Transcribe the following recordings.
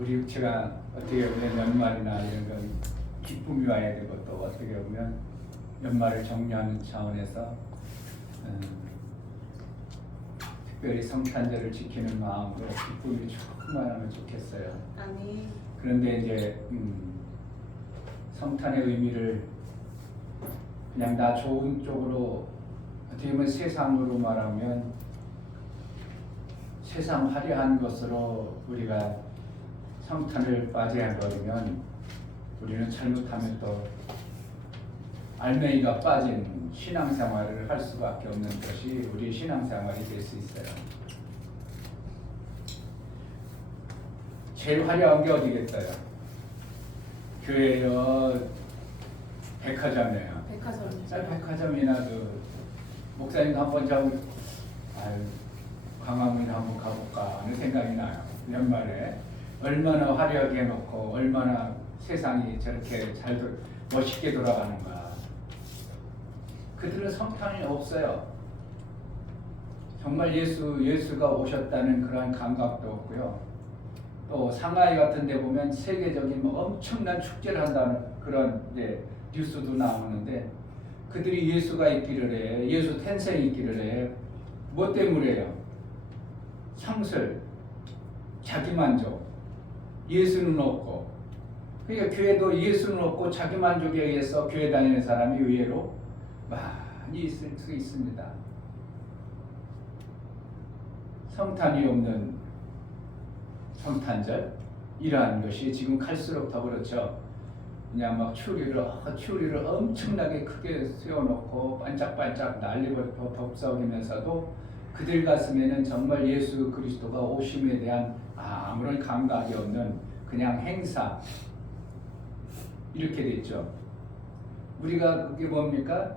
우리 육체가 어떻게 보면 연말이나 이런 건 기쁨이 와야 되고 또 어떻게 보면 연말을 정리하는 차원에서 특별히 성탄절을 지키는 마음으로 기쁨이 충만하면 좋겠어요. 아멘. 그런데 이제 성탄의 의미를 그냥 나 좋은 쪽으로 어떻게 보면 세상으로 말하면 세상 화려한 것으로 우리가 성탄을 맞이해버리면 우리는 잘못하면 또 알맹이가 빠진 신앙생활을 할 수밖에 없는 것이 우리 신앙생활이 될 수 있어요. 제일 화려한 게 어디겠어요? 교회요, 백화점이에요. 백화점이죠. 백화점이나 그 목사님도 한번 광화문에 한번 가볼까 하는 생각이 나요. 연말에 얼마나 화려하게 해놓고 얼마나 세상이 저렇게 잘 멋있게 돌아가는가. 그들은 성탄이 없어요. 정말 예수가 오셨다는 그런 감각도 없고요. 또 상하이 같은 데 보면 세계적인 엄청난 축제를 한다는 그런 뉴스도 나오는데 그들이 예수가 있기를 해. 예수 탄생이 있기를 해. 뭐 때문에요? 상술, 자기만족. 예수는 없고, 그러니까 교회도 예수는 없고 자기만족에 의해서 교회 다니는 사람이 의외로 많이 있을 수 있습니다. 성탄이 없는 성탄절 이러한 것이 지금 갈수록 더 그렇죠. 그냥 막 추리를 엄청나게 크게 세워놓고 반짝반짝 난리부터 덥석이면서도 그들 가슴에는 정말 예수 그리스도가 오심에 대한 아무런 감각이 없는 그냥 행사 이렇게 됐죠. 우리가 그게 뭡니까?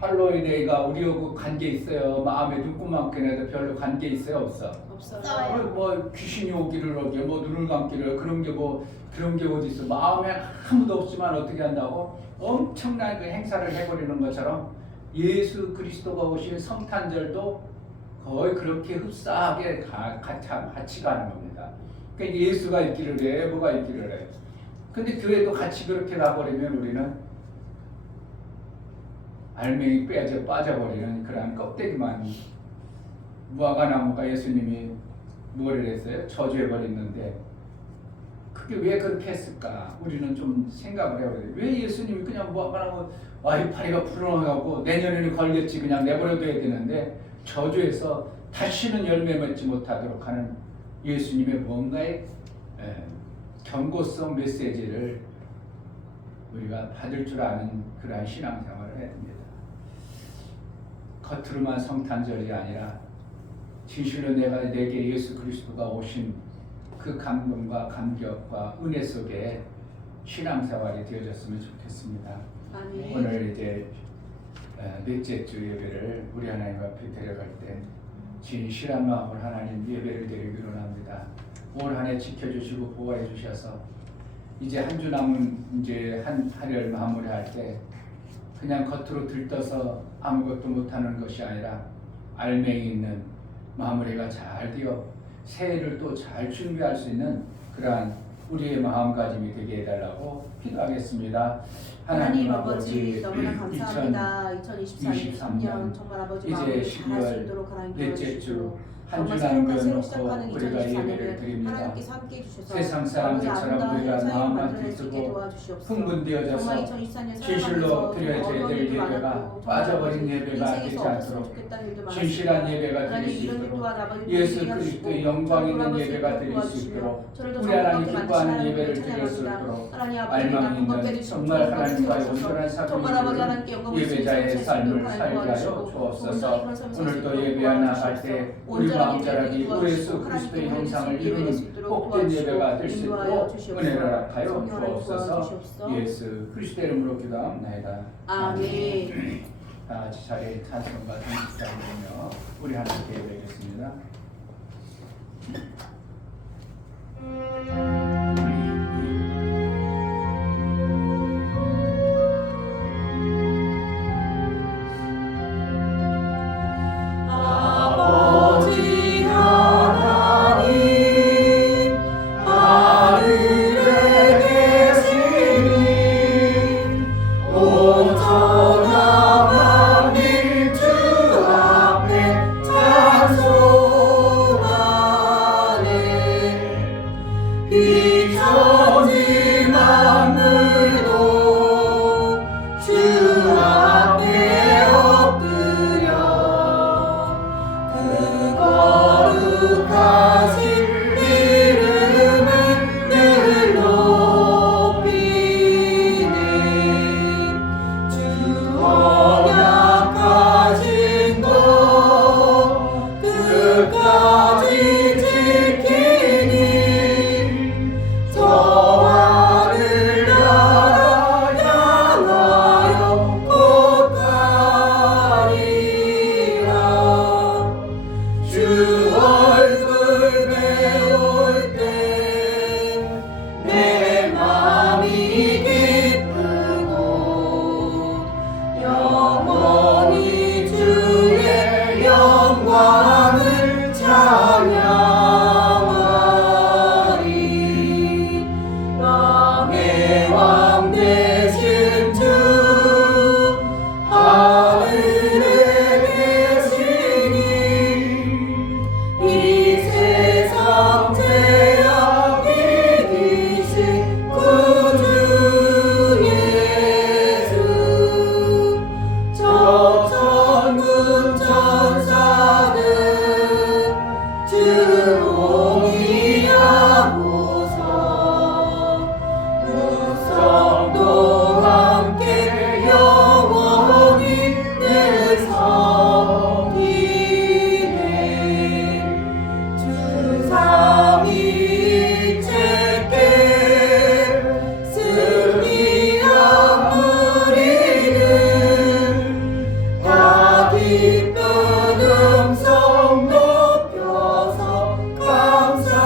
할로윈데이가 우리하고 관계 있어요. 마음에 눈구멍에도 별로 관계 있어요, 없어? 없어요. 뭐 귀신이 오기를 어디 뭐 눈을 감기를 그런 게 어디 있어? 마음에 아무도 없지만 어떻게 한다고? 엄청난 그 행사를 해버리는 것처럼 예수 그리스도가 오신 성탄절도 거의 그렇게 흡사하게 같이 가는 겁니다. 그러니까 예수가 있기를 해, 뭐가 있기를 해. 근데 교회도 같이 그렇게 가버리면 우리는 알맹이 빠져버리는 그런 껍데기만. 무화과나무가 예수님이 뭐를 했어요? 저주해버렸는데 그게 왜 그렇게 했을까? 우리는 좀 생각을 해봐야 돼요. 왜 예수님이 그냥 무화과나무 이파리가 불어나가고 내년에는 걸렸지 그냥 내버려둬야 되는데 저주해서 다시는 열매 맺지 못하도록 하는 예수님의 뭔가의 경고성 메시지를 우리가 받을 줄 아는 그러한 신앙생활을 해야 됩니다. 겉으로만 성탄절이 아니라 진실로 내게 예수 그리스도가 오신 그 감동과 감격과 은혜 속에 신앙생활이 되어졌으면 좋겠습니다. 아멘. 오늘 이제 넷째 주 예배를 우리 하나님 앞에 데려갈 때 진실한 마음으로 하나님 예배를 드리기로 합니다. 올 한 해 지켜주시고 보호해 주셔서 이제 한 주 남은 이제 한 해를 마무리할 때 그냥 겉으로 들떠서 아무것도 못하는 것이 아니라 알맹이 있는 마무리가 잘 되어 새해를 또 잘 준비할 수 있는 그러한 우리의 마음가짐이 되게 해달라고 기도하겠습니다. 하나님 아버지 너무나 감사합니다. 2023년 정말 아버지 마음을 잘할 수 있도록 하나님 도와주시고 정말 새로 시작하는 2024년을 하나님께서 함께해 주셔서 세상 사람들처럼 우리가 마음만 들뜨고 흥분되어져서 진실로 드려져야 될 예배가 빠져버린 예배가 되지 않도록 진실한 예배가 될 수 있도록 예수 그리스도의 영광 있는 예배가 될 수 있도록 우리 하나님 기뻐하는 예배를 드릴 수 있도록 알망이 있는 정말 하나님과의 온전한 사귐이 예배자의 삶을 살게 하여 주옵소서. 오늘도 예배 나갈 때 우리 마음 자라기 예수 그리스도의 형상을 이루는 복된 예배가 될 수 있도록 은혜를 허락하여 주옵소서. 예수 그리스도의 이름으로 기도합니다. 아멘. 다 같이 자리에 찬송과 동시에 부르며 우리 하나님께 예배하겠습니다. 아버지 하나님 이 천지 만물도 주 앞에 엎드려 그 거룩하신 이름을 늘 높이네. 주 언약하신 것 끝까지 지키니 저 하늘나라 향하여 곧 가리라. 주 얼굴 배울 때 내 맘이 기쁘고 영원히 주의 영광을 찬양하리. 왕의 왕 되신 주 하늘에 계시니 이 세상 죄악 이기신 구주 예수. 저 천군 천사들 주목이하고서 우성도 함께 영원히 늘 섬기네. 주 삼위일체께 승리한 우리는 다 기쁜 음성 높여서 감사드려.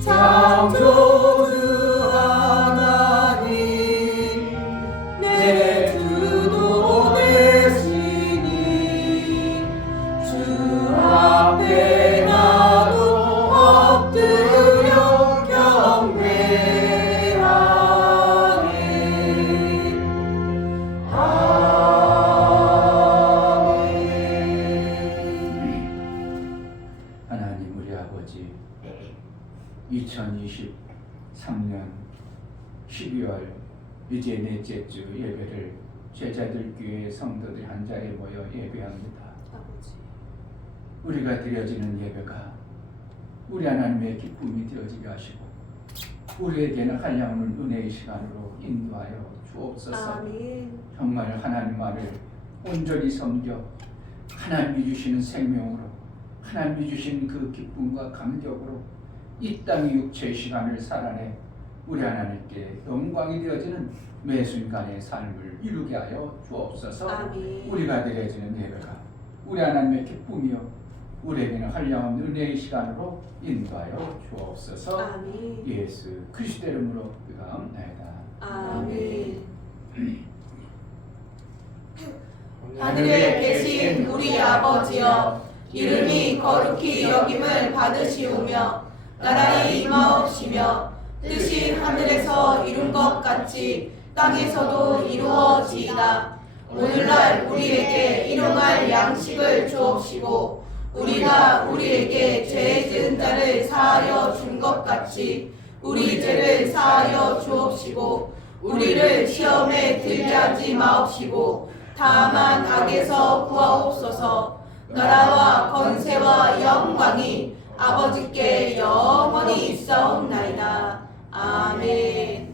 창조주 하나님 내 주도 되시니 주 앞에 나도 엎드려 경배하네. 하나님 우리 아버지, 2023년 12월 이제 넷째 주 예배를 제자들 교회 성도들 한 자리에 모여 예배합니다. 아버지, 우리가 드려지는 예배가 우리 하나님의 기쁨이 되어지게 하시고 우리에게는 한량없는 은혜의 시간으로 인도하여 주옵소서. 아멘. 정말 하나님만을 온전히 섬겨 하나님이 주시는 생명으로 하나님이 주신 그 기쁨과 감격으로 이 땅의 육체의 시간을 살아내 우리 하나님께 영광이 되어지는 매 순간의 삶을 이루게 하여 주옵소서. 아멘. 우리가 드려지는 예배가 우리 하나님의 기쁨이요 우리에게는 한량없는 은혜의 시간으로 인도하여 주옵소서. 아멘. 예수 그리스도 이름으로 기도합니다. 아멘. 하늘에 계신 우리 아버지여, 이름이 거룩히 여김을 받으시오며 나라의 임하옵시며 뜻이 하늘에서 이룬 것 같이 땅에서도 이루어지이다. 오늘날 우리에게 일용할 양식을 주옵시고 우리가 우리에게 죄 지은 자를 사하여 준 것 같이 우리 죄를 사하여 주옵시고 우리를 시험에 들게 하지 마옵시고 다만 악에서 구하옵소서. 나라와 권세와 영광이 아버지께 영원히 있사옵나이다. 아멘.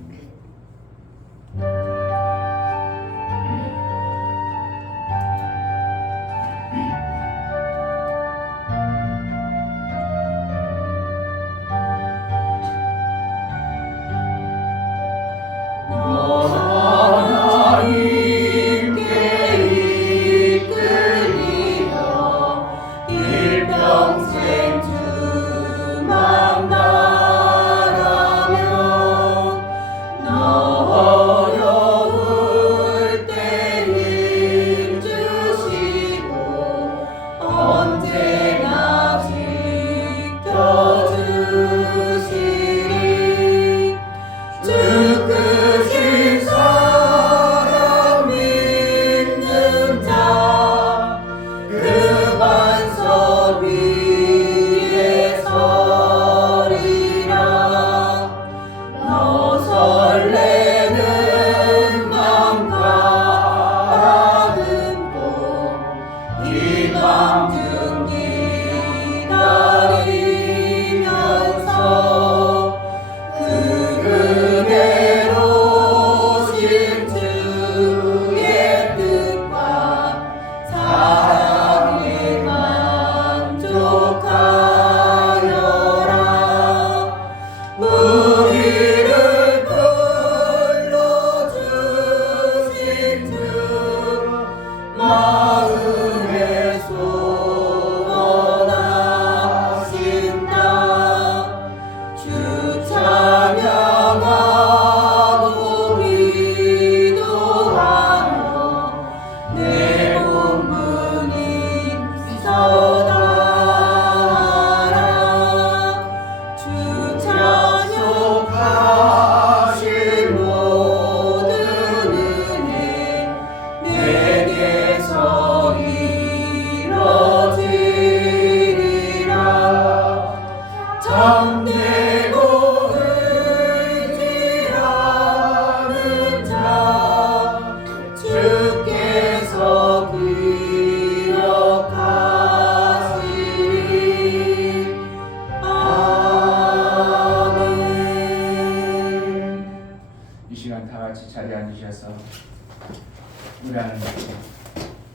우리 하나님께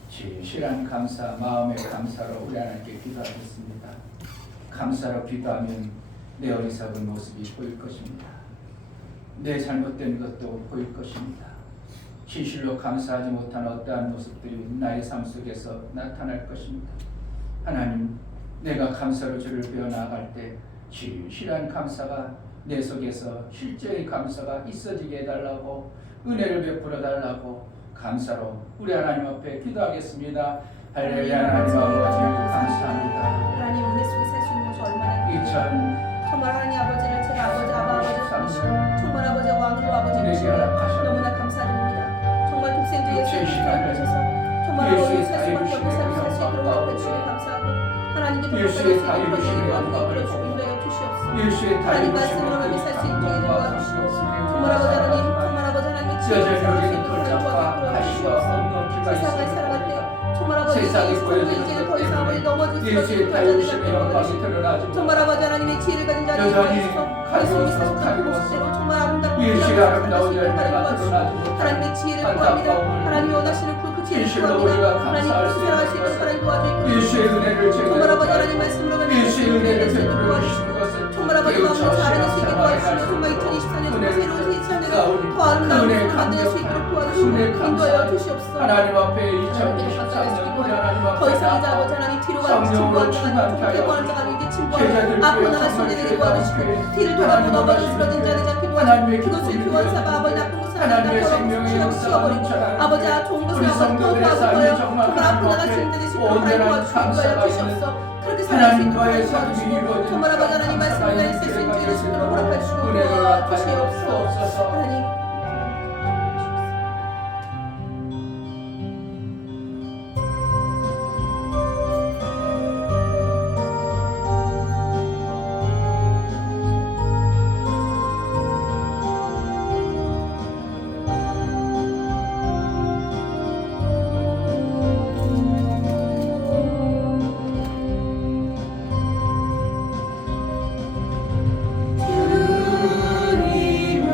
진실한 감사, 마음의 감사로 우리 하나님께 기도하겠습니다. 감사로 기도하면 내 어리석은 모습이 보일 것입니다. 내 잘못된 것도 보일 것입니다. 진실로 감사하지 못한 어떠한 모습들이 나의 삶 속에서 나타날 것입니다. 하나님, 내가 감사로 주를 배워 나아갈 때 진실한 감사가 내 속에서 실제의 감사가 있어지게 해달라고, 은혜를 베풀어 달라고 감사로 우리 하나님 앞에 기도하겠습니다. 할렐루야. 하나님 아버지 감사합니다. 하나님 은혜 속에 살 수 있는 것이 얼마나 정말 하나님 아버지를 제가 아버지 정말 아버지 왕으로 아버지 모시고 너무나 감사드립니다. 정말 독생자 예수님을 주셔서 정말 아버지 살 수밖에 없는 삶을 살 수 있도록 도와주시니 감사하고, 하나님께 독생자의 자유를 주시고 인도하여 주시옵소서. 하나님 말씀으로 하며 살 수 있도록 도와주시고, 정말 아버지 하나님, 정말 아버지 하나님의 지혜를 살아갈 수 있도록 도와주시옵소서. 세상을 살아갈 때 정말 아버지 이제는 더 이상 아버지 넘어질 수 없는 자들을 정말 아버지 하나님의 지혜를 가진 자들이 되어주셔서 예수님이 사셨던 그 모습대로 정말 아름다운 하나님의 지혜를 구합니다. 하나님이 원하시는 그 지혜를 구합니다. 하나님 그것을 살아갈 수 있도록 하나님 도와주시고, 정말 아버지 하나님 말씀으로 가면 예수의 은혜를 수 있도록 도와주시고, 정말 아버지 마음으로 잘해낼 수 있게 도와주시고, 정말 2024년 정말 새로운 세상을 더 아름다운 것을 만들 수 있도록 도와주시고 인도하여 주시옵소서. 하나님 앞에 2023년 더 이상 이제 아버지 하나님 뒤로 가는 진보한 자가 대구하는 자가 이제 진보하는 앞으로 나갈 수 있게 되게 도와주시고, 뒤를 돌아보고 넘어져 쓰러진 자를 잡게 도와주시고, 그것을 교환사바 아버지 나쁜 것을 하나님 더러운 치워버리고 아버지 좋은 것을 아버지 더 도와주고요. 정말 앞으로 나갈 수 있는 데시 하나님 도와주시고 인도하여 주시옵소서. 그렇게 살아갈 수 있도록 하나님 도와주시고, 정말 아버지 하나님 말씀을 날릴 수 있는 죄를 짓도록 허락하시고 도와주시옵소서. 하나님 주님을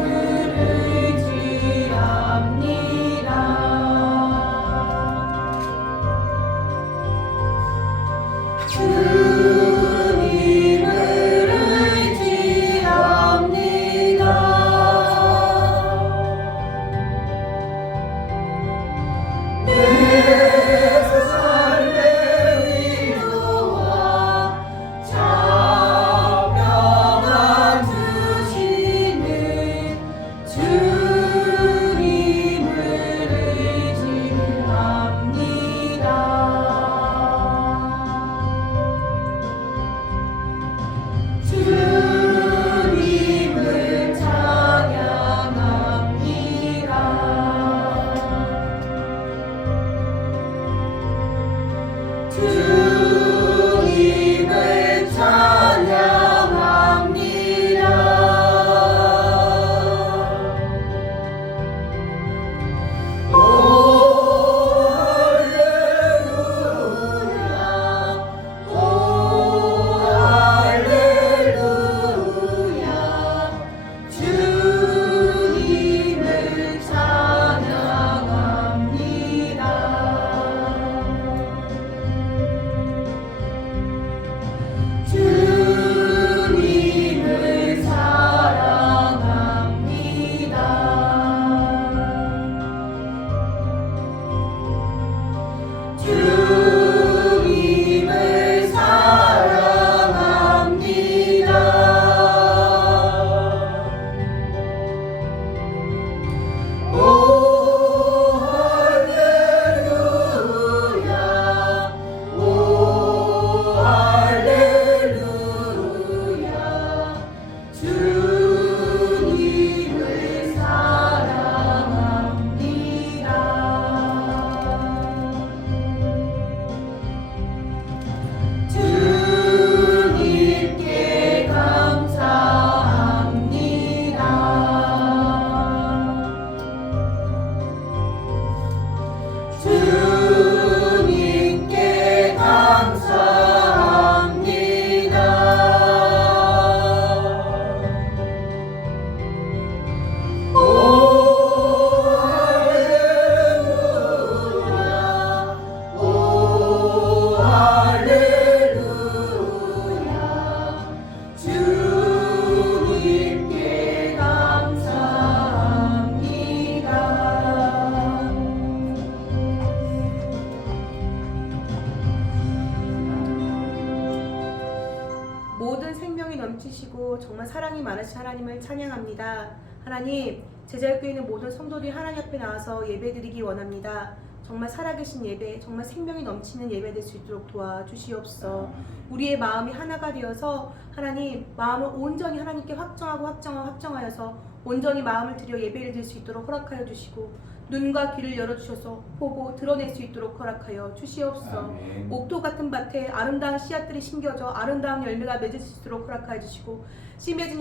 모든 생명이 넘치시고 정말 사랑이 많으신 하나님을 찬양합니다. 하나님, 제자교회 있는 모든 성도들이 하나님 앞에 나와서 예배드리기 원합니다. 정말 살아계신 예배, 정말 생명이 넘치는 예배 될 수 있도록 도와주시옵소서. 우리의 마음이 하나가 되어서 하나님 마음을 온전히 하나님께 확정하여서 온전히 마음을 들여 예배를 드릴 수 있도록 허락하여 주시고, 눈과 귀를 열어주셔서 보고 드러낼 수 있도록 허락하여 주시옵소서. 아멘. 옥토 같은 밭에 아름다운 씨앗들이 심겨져 아름다운 열매가 맺을 수 있도록 허락하여 주시고, 씨 가진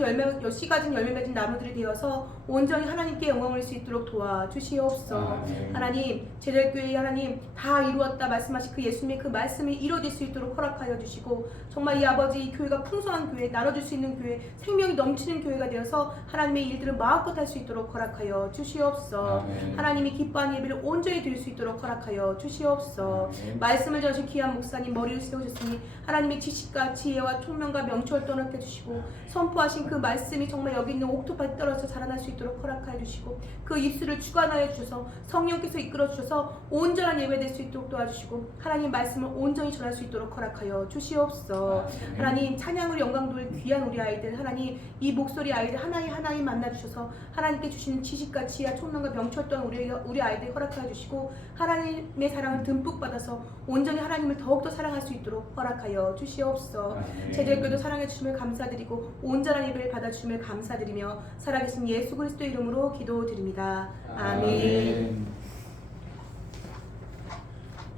열매 맺은 나무들이 되어서 온전히 하나님께 영광을 수 있도록 도와주시옵소서. 아멘. 하나님, 제자교회 하나님 다 이루었다 말씀하신 그 예수님의 그 말씀이 이루어질 수 있도록 허락하여 주시고, 정말 이 아버지 이 교회가 풍성한 교회, 나눠줄 수 있는 교회, 생명이 넘치는 교회가 되어서 하나님의 일들을 마음껏 할 수 있도록 허락하여 주시옵소서. 아멘. 하나님이 기뻐하는 예배를 온전히 드릴 수 있도록 허락하여 주시옵소서. 아멘. 말씀을 전하신 귀한 목사님 머리를 세우셨으니 하나님의 지식과 지혜와 총명과 명철도 얻게 주시고, 선포하신 그 말씀이 정말 여기 있는 옥토밭에 떨어져 자라날 수 있도록 허락하여 주시고, 그 입술을 주관하여 주셔서 성령께서 이끌어 주셔서 온전한 예배 될 수 있도록 도와주시고, 하나님 말씀을 온전히 전할 수 있도록 허락하여 주시옵소서. 하나님, 찬양으로 영광 돌 귀한 우리 아이들, 하나님 이 목소리 아이들 하나님 만나 주셔서 하나님께 주시는 지식과 지혜와 총명과 명철 또한 우리 아이들 허락하여 주시고, 하나님의 사랑을 듬뿍 받아서 온전히 하나님을 더욱더 사랑할 수 있도록 허락하여 주시옵소서. 제자교도 사랑해 주심을 감사드리고 온전한 예배를 받아 주심을 감사드리며 살아계신 예수 그리스도 이름으로 기도드립니다. 아멘.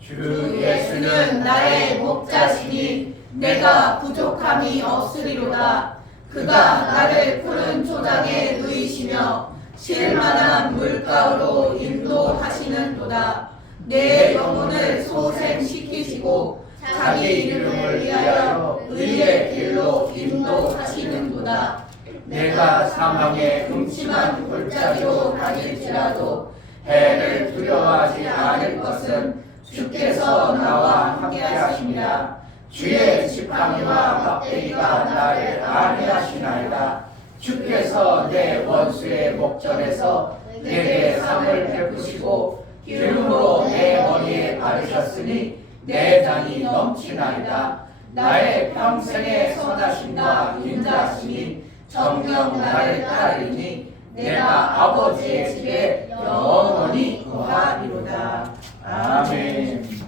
주 예수는 나의 목자시니 내가 부족함이 없으리로다. 그가 나를 푸른 초장에 누이시며 쉴만한 물가로 인도하시는도다. 내 영혼을 소생시키시고 자기 이름을 위하여 의의 길로 인도하시는도다. 내가 사망의 음침한 골짜기로 다닐지라도 해를 두려워하지 않을 것은 주께서 나와 함께하시니라. 주의 지팡이와 막대기가 나를 안위하시나이다. 주께서 내 원수의 목전에서 내게 상을 베푸시고 기름으로 내 머리에 바르셨으니 내 잔이 넘치나이다. 나의 평생의 선하심과 인자하심이 정녕 나를 따르니 내가 아버지의 집에 영원히 거하리로다. 아멘.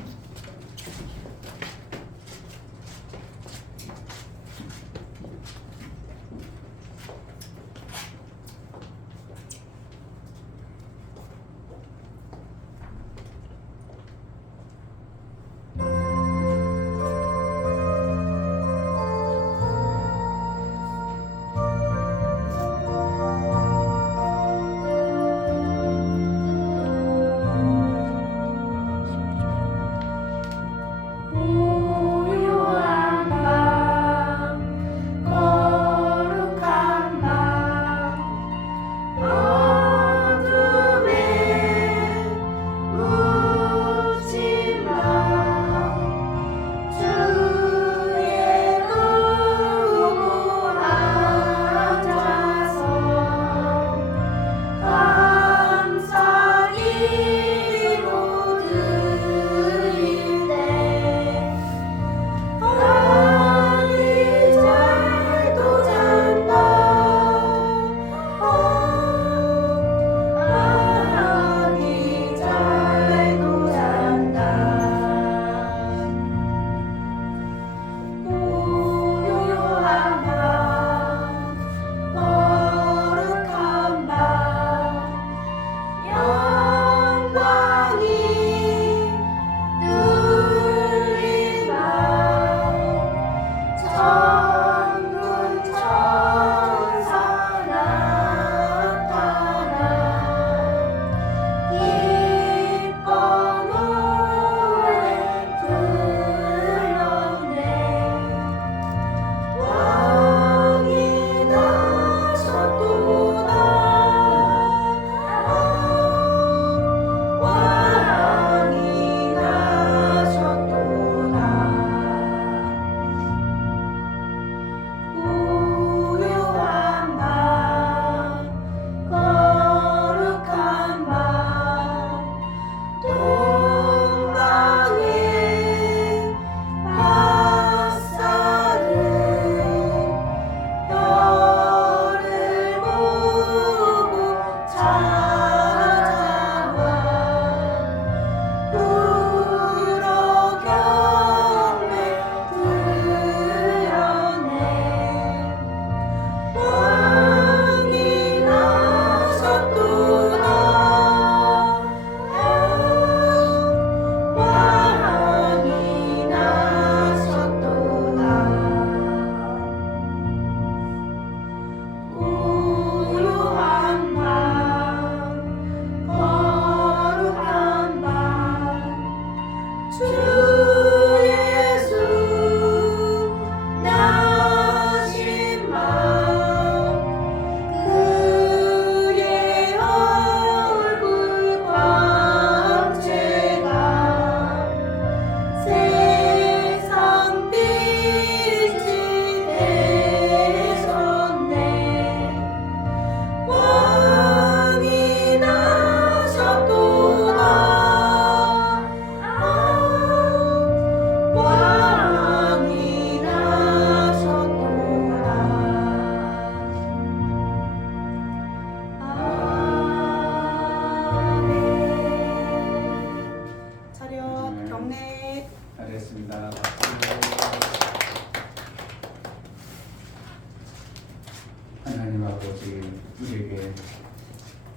하나님 아버지 우리에게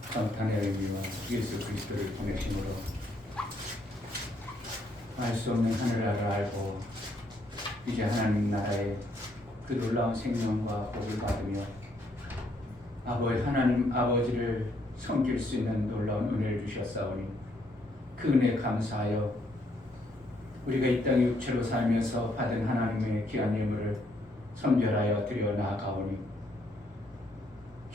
성탄의 의미와 예수 그리스도를 보내심으로 알 수 없는 하늘나라를 알고 이제 하나님 나라의 그 놀라운 생명과 복을 받으며 하나님 아버지를 섬길 수 있는 놀라운 은혜를 주셨사오니 그 은혜에 감사하여 우리가 이 땅에 육체로 살면서 받은 하나님의 귀한 예물을 선별하여 드려 나아가오니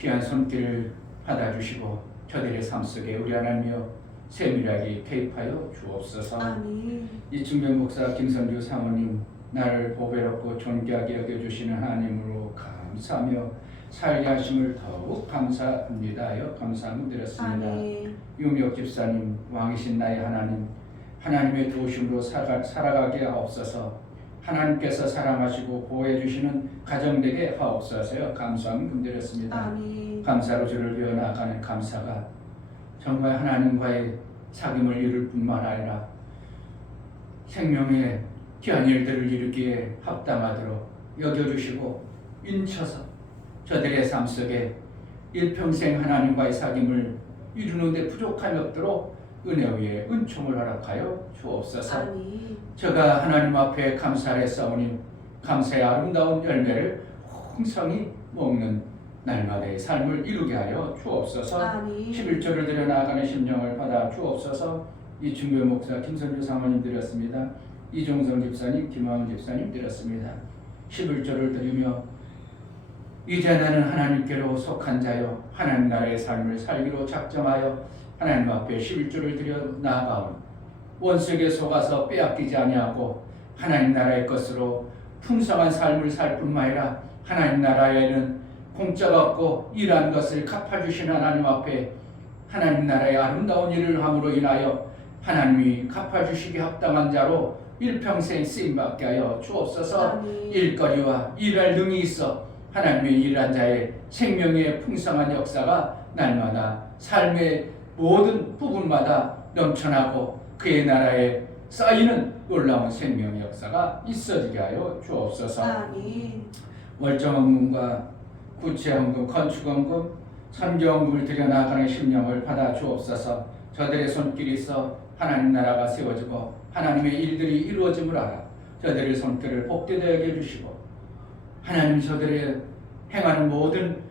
귀한 손길을 받아주시고 저들의 삶 속에 우리 하나님이여 세밀하게 개입하여 주옵소서. 아멘. 이충병 목사 김선주 사모님 나를 보배롭고 존귀하게 여겨주시는 하나님으로 감사하며 살게 하심을 더욱 감사합니다요. 감사함을 드렸습니다. 아멘. 유미옥 집사님 왕이신 나의 하나님 하나님의 도우심으로 살아가게 하옵소서. 하나님께서 사랑하시고 보호해 주시는 가정 되게 하옵소서요. 감사함을 금드렸습니다. 아멘. 감사로 주를 배워 나가는 감사가 정말 하나님과의 사귐을 이룰 뿐만 아니라 생명의 귀한 일들을 이루기에 합당하도록 여겨주시고 인쳐서 저들의 삶 속에 일평생 하나님과의 사귐을 이루는 데 부족함이 없도록 은혜 위에 은총을 허락하여 주옵소서. 아멘. 제가 하나님 앞에 감사를 했사오니 감사의 아름다운 열매를 풍성히 먹는 날마다의 삶을 이루게 하여 주옵소서. 아멘. 11조를 드려 나아가는 심령을 받아 주옵소서. 이충교 목사 김선주 사모님 드렸습니다. 이종성 집사님 김하은 집사님 드렸습니다. 11조를 드리며 이제 나는 하나님께로 속한 자여 하나님 나라의 삶을 살기로 작정하여 하나님 앞에 11조를 드려 나아가오니 원수에게 속아서 빼앗기지 아니하고 하나님 나라의 것으로 풍성한 삶을 살 뿐만 아니라 하나님 나라에는 공짜가 없고 일한 것을 갚아주신 하나님 앞에 하나님 나라의 아름다운 일을 함으로 인하여 하나님이 갚아주시기 합당한 자로 일평생 쓰임받게 하여 주옵소서. 아멘. 일거리와 일할 능이 있어 하나님의 일한 자의 생명의 풍성한 역사가 날마다 삶의 모든 부분마다 넘쳐나고 그의 나라에 쌓이는 놀라운 생명의 역사가 있어지게 하여 주옵소서. 아멘. 월정헌금과 구체헌금, 건축헌금, 선교헌금을 드려 나아가는 심령을 받아 주옵소서. 저들의 손길이 있어 하나님 나라가 세워지고 하나님의 일들이 이루어짐을 알아 저들의 손길을 복되게 여겨주시고 하나님 저들의 행하는 모든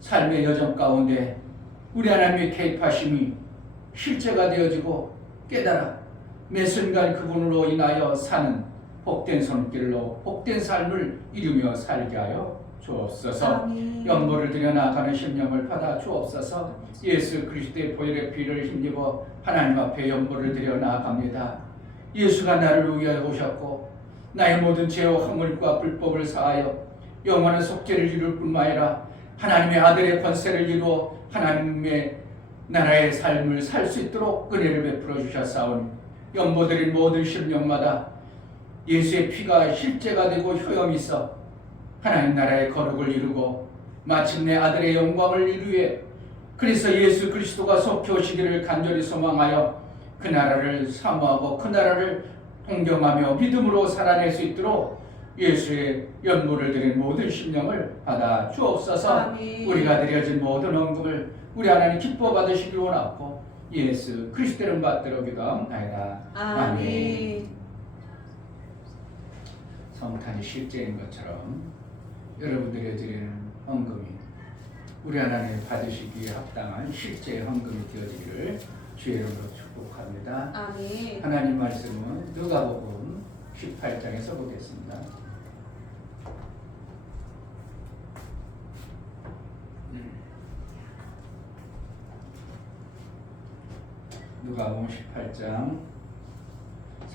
삶의 여정 가운데 우리 하나님의 개입하심이 실제가 되어지고 깨달아 매 순간 그분으로 인하여 사는 복된 손길로 복된 삶을 이루며 살게 하여 주옵소서. 아멘. 연보를 드려 나아가는 심령을 받아 주옵소서. 예수 그리스도의 보혈의 피를 힘입어 하나님 앞에 연보를 드려 나아갑니다. 예수가 나를 위하여 오셨고 나의 모든 죄와 허물과 불법을 사하여 영원한 속죄를 이룰 뿐만 아니라 하나님의 아들의 권세를 이루어 하나님의 나라의 삶을 살 수 있도록 은혜를 베풀어 주셨사오니 연보드린 모든 심령마다 예수의 피가 실제가 되고 효염이 있어 하나님 나라의 거룩을 이루고 마침내 아들의 영광을 이루에 그래서 예수 그리스도가 속히 오시기를 간절히 소망하여 그 나라를 사모하고 그 나라를 동경하며 믿음으로 살아낼 수 있도록 예수의 연보를 드린 모든 심령을 받아 주옵소서. 아멘. 우리가 드려진 모든 헌금을 우리 하나님 기뻐 받으시기 원하고 예수 그리스도를 받들어 기도합니다. 아멘. 성탄이 실제인 것처럼 여러분들이 드리는 헌금이 우리 하나님 받으시기에 합당한 실제 헌금이 되어지기를 주의 이름으로 축복합니다. 아멘. 하나님 말씀은 누가복음 18장에서 보겠습니다. 누가복음 18장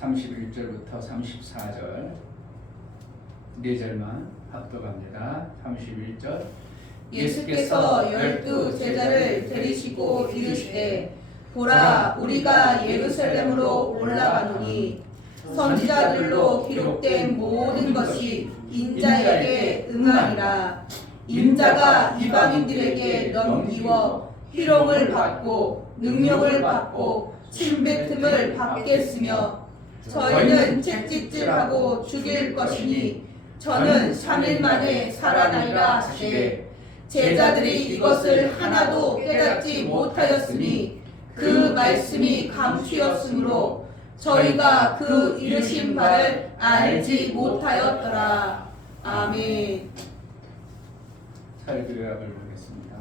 31절부터 34절 4절만 합독합니다. 31절 예수께서 12 제자를 데리시고 이르시되 보라 우리가 예루살렘으로 올라가노니 선지자들로 기록된 모든 것이 인자에게 응하리라. 인자가 이방인들에게 넘기워 희롱을 받고 능력을 받고 침뱉음을 받겠으며 저희는 채찍질하고 죽일 것이니 저는 3일 만에 살아나리라 하시되 제자들이 이것을 하나도 깨닫지 못하였으니 그 말씀이 감추였으므로 저희가 그 이르신 바를 알지 못하였더라. 아멘. 설교약을 보겠습니다.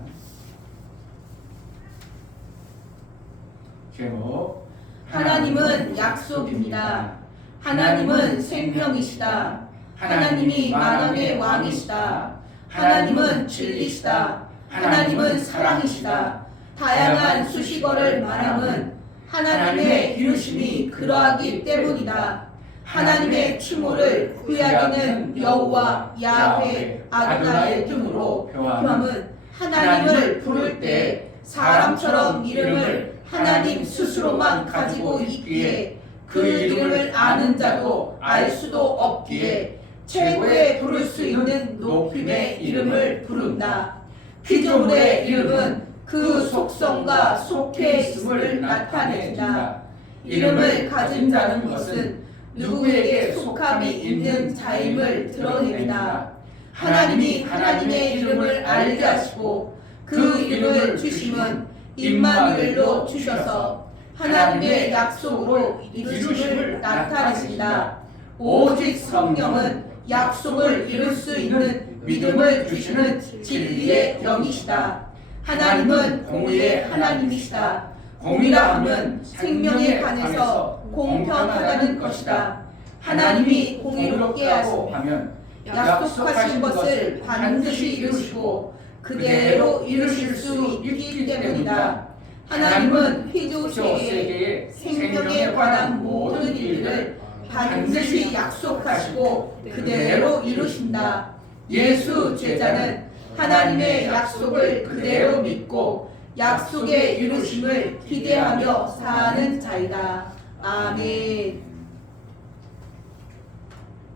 제목 하나님은 약속입니다. 하나님은 생명이시다. 하나님이 만왕의 왕이시다. 하나님은 진리시다. 하나님은 사랑이시다. 다양한 수식어를 말함은 하나님의 이루심이 그러하기 때문이다. 하나님의 추모를 구약에는 여호와, 야훼, 아도나의 뜻으로 표함은 하나님을 부를 때 사람처럼 이름을 하나님 스스로만 가지고 있기에 그 이름을 아는 자도 알 수도 없기에 최고의 부를 수 있는 높임의 이름을 부른다. 피조물의 이름은 그 속성과 속해 있음을 나타낸다. 이름을 가진 자는 것은 누구에게 속함이 있는 자임을 드러냅니다. 하나님이 하나님의 이름을 알게 하시고 그 이름을 주심은 임마누엘로 주셔서 하나님의 약속으로 이루심을 나타내신다. 오직 성령은 약속을 이룰 수 있는 믿음을 주시는 진리의 영이시다. 하나님은 공의의 하나님이시다. 공의라 하면 생명에 관해서 공평하다는 것이다. 하나님이 공의롭게 하시면 약속하신 것을 반드시 이루시고 그대로 이루실 수 있기 때문이다. 하나님은 피조 세계의 생명에 관한 모든 일들을 반드시 약속하시고 그대로 이루신다. 예수 제자는 하나님의 약속을 그대로 믿고 약속의 이루심을 기대하며 사는 자이다. 아멘.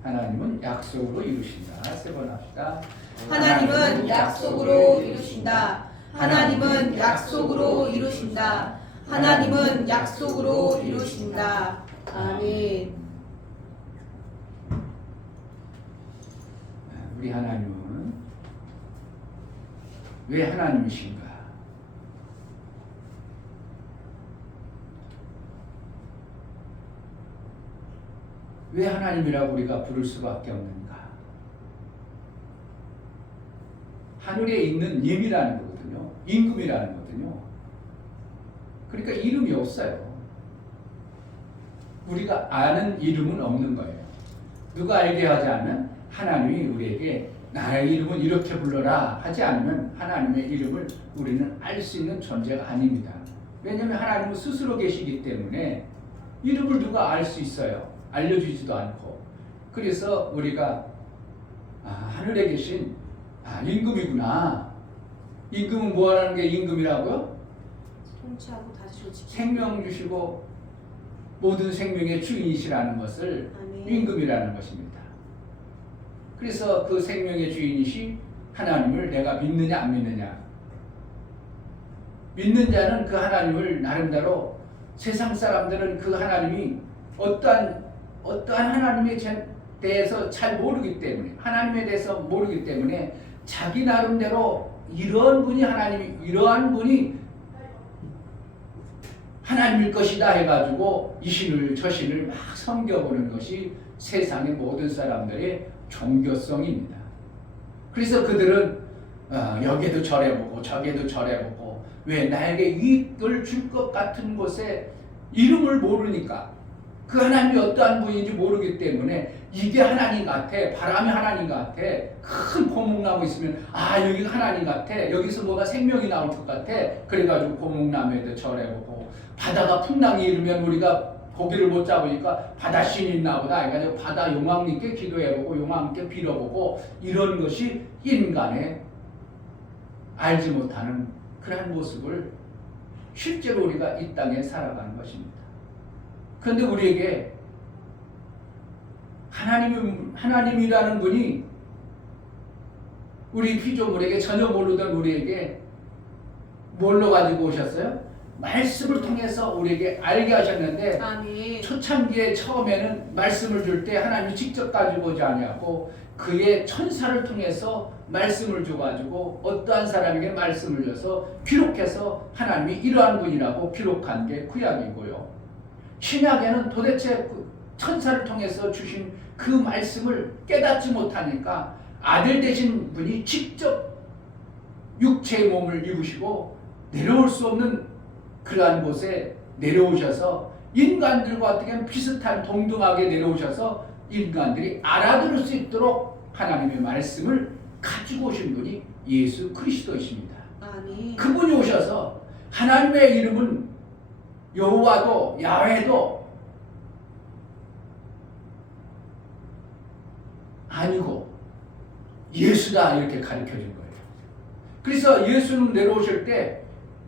하나님은 약속으로 이루신다. 세 번 합시다. 하나님은 약속으로 이루신다. 하나님은 약속으로 이루신다. 하나님은 약속으로 이루신다. 아멘. 우리 하나님은 왜 하나님이신가? 왜 하나님이라고 우리가 부를 수밖에 없는가? 하늘에 있는 임이라는 거거든요. 임금이라는 거거든요. 그러니까 이름이 없어요. 우리가 아는 이름은 없는 거예요. 누가 알게 하지 않으면 하나님이 우리에게 나의 이름은 이렇게 불러라 하지 않으면 하나님의 이름을 우리는 알 수 있는 존재가 아닙니다. 왜냐하면 하나님은 스스로 계시기 때문에 이름을 누가 알 수 있어요. 알려주지도 않고. 그래서 우리가 하늘에 계신 임금이구나. 임금은 뭐하는 게 임금이라고요? 통치하고 다스리고 생명 주시고 모든 생명의 주인이시라는 것을 아멘. 임금이라는 것입니다. 그래서 그 생명의 주인이시 하나님을 내가 믿느냐 안 믿느냐. 믿는 자는 그 하나님을 나름대로 세상 사람들은 그 하나님이 어떠한 하나님에 대해서 잘 모르기 때문에 하나님에 대해서 모르기 때문에 자기 나름대로 이러한 분이 하나님일 것이다 해가지고 이 신을 저 신을 막 섬겨보는 것이 세상의 모든 사람들의 종교성입니다. 그래서 그들은 여기도 절해보고 저기도 절해보고 왜 나에게 이익을 줄 것 같은 곳에 이름을 모르니까 그 하나님이 어떠한 분인지 모르기 때문에 이게 하나님 같아, 바람이 하나님 같아, 큰 고목나무 있으면 여기가 하나님 같아, 여기서 뭐가 생명이 나올 것 같아, 그래가지고 고목나무에도 절해보고 바다가 풍랑이 일으면 우리가 고기를 못 잡으니까 바다신이 있나 보다 해가지고 바다 용왕님께 기도해보고 용왕님께 빌어보고 이런 것이 인간의 알지 못하는 그러한 모습을 실제로 우리가 이 땅에 살아가는 것입니다. 그런데 우리에게 하나님이라는 분이 우리 피조물에게 전혀 모르던 우리에게 뭘로 가지고 오셨어요? 말씀을 통해서 우리에게 알게 하셨는데 아멘. 초창기에 처음에는 말씀을 줄 때 하나님이 직접 가지고 오지 아니하고 그의 천사를 통해서 말씀을 줘가지고 어떠한 사람에게 말씀을 줘서 기록해서 하나님이 이러한 분이라고 기록한 게 구약이고요. 신약에는 도대체 그 천사를 통해서 주신 그 말씀을 깨닫지 못하니까 아들 되신 분이 직접 육체의 몸을 입으시고 내려올 수 없는 그러한 곳에 내려오셔서 인간들과 어떻게 비슷한 동등하게 내려오셔서 인간들이 알아들을 수 있도록 하나님의 말씀을 가지고 오신 분이 예수 그리스도이십니다. 아멘. 그분이 오셔서 하나님의 이름은 여호와도 야훼도 아니고 예수다 이렇게 가르쳐 준 거예요. 그래서 예수는 내려오실 때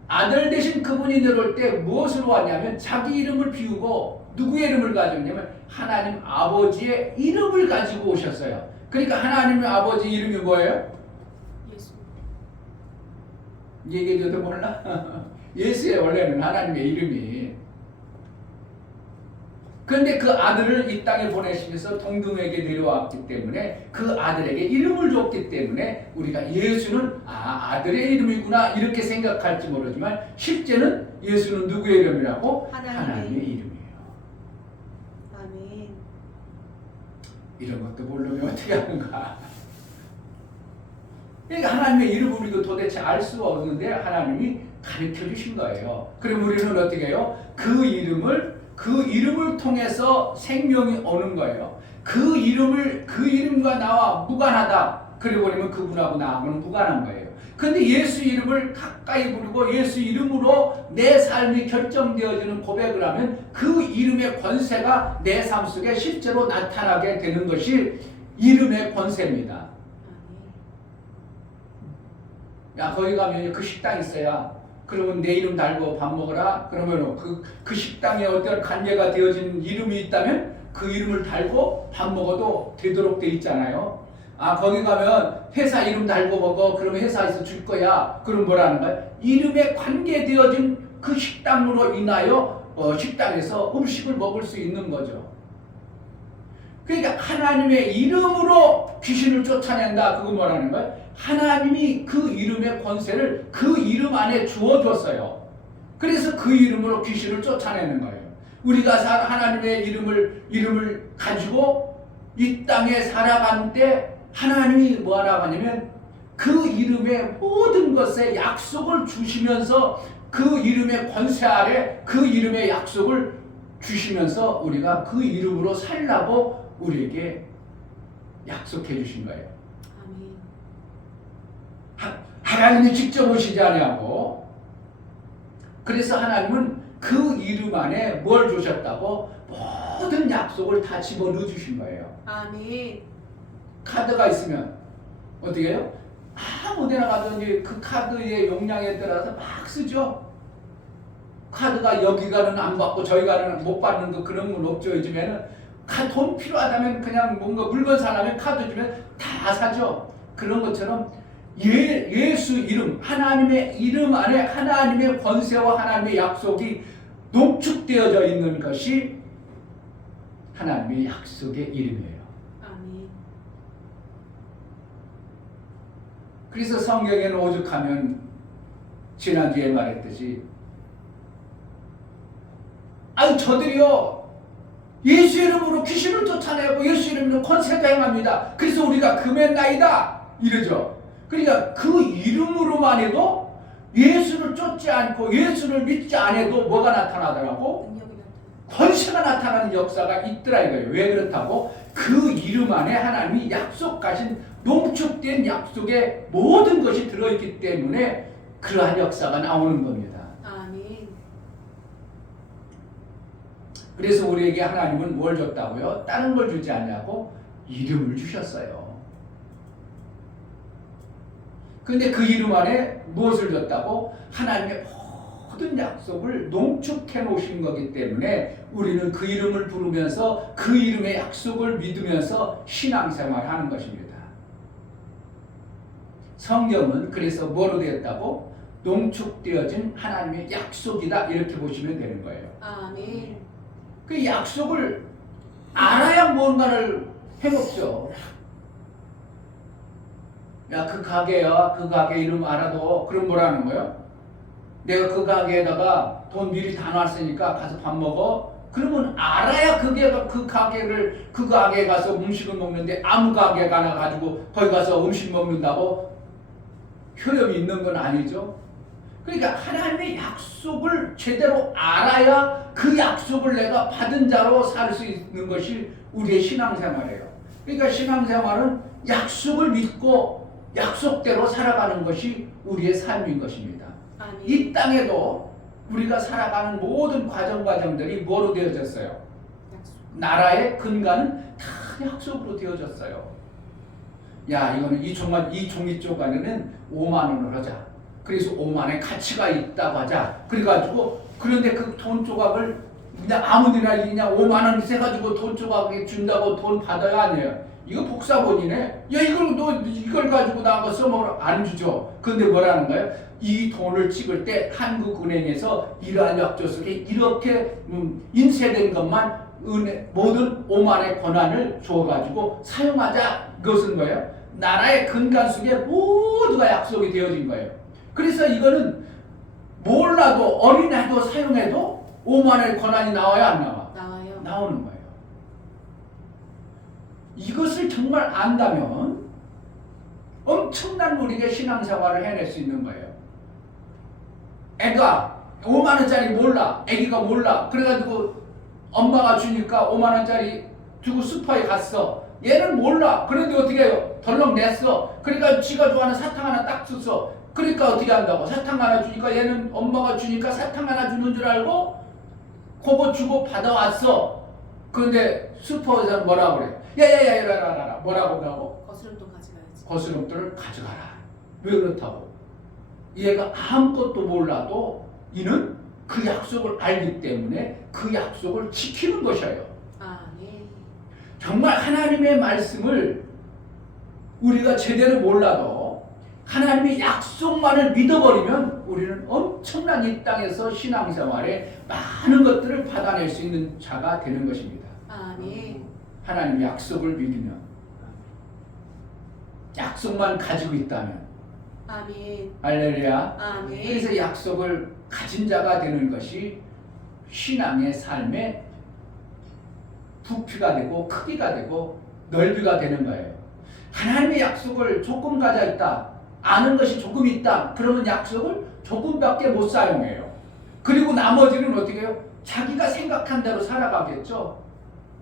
아들 되신 그분이 내려올 때 무엇으로 왔냐면 자기 이름을 비우고 누구의 이름을 가지고 왔냐면 하나님 아버지의 이름을 가지고 오셨어요. 그러니까 하나님의 아버지 이름이 뭐예요? 예수. 얘기해줘도 몰라? 예수의 원래는 하나님의 이름이. 그런데 그 아들을 이 땅에 보내시면서 동등에게 내려왔기 때문에 그 아들에게 이름을 줬기 때문에 우리가 예수는 아들의 이름이구나 이렇게 생각할지 모르지만 실제는 예수는 누구의 이름이라고? 하나님의 이름이에요. 아멘. 이런 것도 모르면 어떻게 하는가? 그러니까 하나님의 이름을 우리가 도대체 알 수가 없는데 하나님이 가르쳐 주신 거예요. 그럼 우리는 어떻게 해요? 그 이름을 통해서 생명이 오는 거예요. 그 이름과 나와 무관하다. 그리고 버리면 그분하고 나하고는 무관한 거예요. 그런데 예수 이름을 가까이 부르고 예수 이름으로 내 삶이 결정되어지는 고백을 하면 그 이름의 권세가 내 삶 속에 실제로 나타나게 되는 것이 이름의 권세입니다. 야, 거기 가면 그 식당 있어야 그러면 내 이름 달고 밥 먹어라. 그러면 그 식당에 어떤 관계가 되어진 이름이 있다면 그 이름을 달고 밥 먹어도 되도록 돼 있잖아요. 거기 가면 회사 이름 달고 먹어. 그러면 회사에서 줄 거야. 그럼 뭐라는 거야? 이름에 관계되어진 그 식당으로 인하여 식당에서 음식을 먹을 수 있는 거죠. 그러니까 하나님의 이름으로 귀신을 쫓아낸다. 그거 뭐라는 거야? 하나님이 그 이름의 권세를 그 이름 안에 주어줬어요. 그래서 그 이름으로 귀신을 쫓아내는 거예요. 우리가 하나님의 이름을 가지고 이 땅에 살아갈 때 하나님이 뭐 하라고 하냐면 그 이름의 모든 것에 약속을 주시면서 그 이름의 권세 아래 그 이름의 약속을 주시면서 우리가 그 이름으로 살라고 우리에게 약속해 주신 거예요. 하나님이 직접 오시지 않냐고. 그래서 하나님은 그 이름 안에 뭘 주셨다고? 모든 약속을 다 집어넣어 주신 거예요. 아멘. 카드가 있으면 어떻게 해요? 아무 데나 가도 이제 그 카드의 용량에 따라서 막 쓰죠. 카드가 여기 가는 안 받고 저기 가는 못 받는 거 그런 건 없죠. 요즘에는 돈 필요하다면 그냥 뭔가 물건 사려면 카드 주면 다 사죠. 그런 것처럼 예수 이름, 하나님의 이름 안에 하나님의 권세와 하나님의 약속이 농축되어져 있는 것이 하나님의 약속의 이름이에요. 아멘. 그래서 성경에는 오죽하면 지난주에 말했듯이 저들이요 예수 이름으로 귀신을 쫓아내고 예수 이름으로 권세도 행합니다. 그래서 우리가 금했나이다 이러죠. 그러니까 그 이름으로만 해도 예수를 쫓지 않고 예수를 믿지 않아도 뭐가 나타나더라고? 권세가 나타나는 역사가 있더라 이거예요. 왜 그렇다고? 그 이름 안에 하나님이 약속하신 농축된 약속의 모든 것이 들어있기 때문에 그러한 역사가 나오는 겁니다. 아멘. 그래서 우리에게 하나님은 뭘 줬다고요? 다른 걸 주지 않냐고? 이름을 주셨어요. 근데 그 이름 안에 무엇을 줬다고? 하나님의 모든 약속을 농축해 놓으신 거기 때문에 우리는 그 이름을 부르면서 그 이름의 약속을 믿으면서 신앙생활을 하는 것입니다. 성경은 그래서 뭐로 되었다고? 농축되어진 하나님의 약속이다 이렇게 보시면 되는 거예요. 아멘. 그 약속을 알아야 뭔가를 해먹죠. 야, 그 가게야, 그 가게 이름 알아도. 그럼 뭐라는 거예요? 내가 그 가게에다가 돈 미리 다 놨으니까 가서 밥 먹어. 그러면 알아야 그 가게에 가서 음식을 먹는데 아무 가게 가나 가지고 거기 가서 음식 먹는다고 효력이 있는 건 아니죠. 그러니까 하나님의 약속을 제대로 알아야 그 약속을 내가 받은 자로 살 수 있는 것이 우리의 신앙생활이에요. 그러니까 신앙생활은 약속을 믿고 약속대로 살아가는 것이 우리의 삶인 것입니다. 아멘. 이 땅에도 우리가 살아가는 모든 과정들이 뭐로 되어졌어요? 약속. 나라의 근간은 다 약속으로 되어졌어요. 야, 이거는 이 종이 쪽 안에는 5만 원을 하자. 그래서 5만 원의 가치가 있다고 하자. 그래가지고 그런데 그 돈 조각을 그냥 아무데나 그냥 5만 원 세가지고 돈 조각에 준다고 돈 받아야 아니에요. 이거 복사본이네. 야, 이걸 가지고 나가 써먹으러 안 주죠. 근데 뭐라는 거예요? 이 돈을 찍을 때 한국은행에서 이러한 약조 속에 이렇게 인쇄된 것만 모든 5만 원의 권한을 줘가지고 사용하자. 그것은 뭐예요? 나라의 근간 속에 모두가 약속이 되어진 거예요. 그래서 이거는 몰라도 어린아이도 사용해도 5만 원의 권한이 나와야 안 나와? 나와요. 나오는 거예요. 이것을 정말 안다면 엄청난 우리가 신앙생활을 해낼 수 있는 거예요. 애가 5만 원짜리 몰라. 애기가 몰라. 그래가지고 엄마가 주니까 5만 원짜리 주고 슈퍼에 갔어. 얘는 몰라. 그런데 어떻게 해요? 덜렁 냈어. 그러니까 지가 좋아하는 사탕 하나 딱 줬어. 그러니까 어떻게 한다고? 사탕 하나 주니까 얘는 엄마가 주니까 사탕 하나 주는 줄 알고 그거 주고 받아왔어. 그런데 슈퍼에서는 뭐라고 그래? 야야야야야야야 뭐라고 하고? 거스름돈 가져가야지. 거스름돈을 가져가라. 왜 그렇다고? 얘가 아무것도 몰라도 이는 그 약속을 알기 때문에 그 약속을 지키는 것이에요. 아멘. 정말 하나님의 말씀을 우리가 제대로 몰라도 하나님의 약속만을 믿어버리면 우리는 엄청난 이 땅에서 신앙생활에 많은 것들을 받아낼 수 있는 자가 되는 것입니다. 아멘. 하나님의 약속을 믿으면, 약속만 가지고 있다면, 아멘. 할렐루야. 아멘. 그래서 약속을 가진 자가 되는 것이 신앙의 삶의 부피가 되고 크기가 되고 넓이가 되는 거예요. 하나님의 약속을 조금 가져 있다. 아는 것이 조금 있다. 그러면 약속을 조금밖에 못 사용해요. 그리고 나머지는 어떻게 해요? 자기가 생각한 대로 살아가겠죠.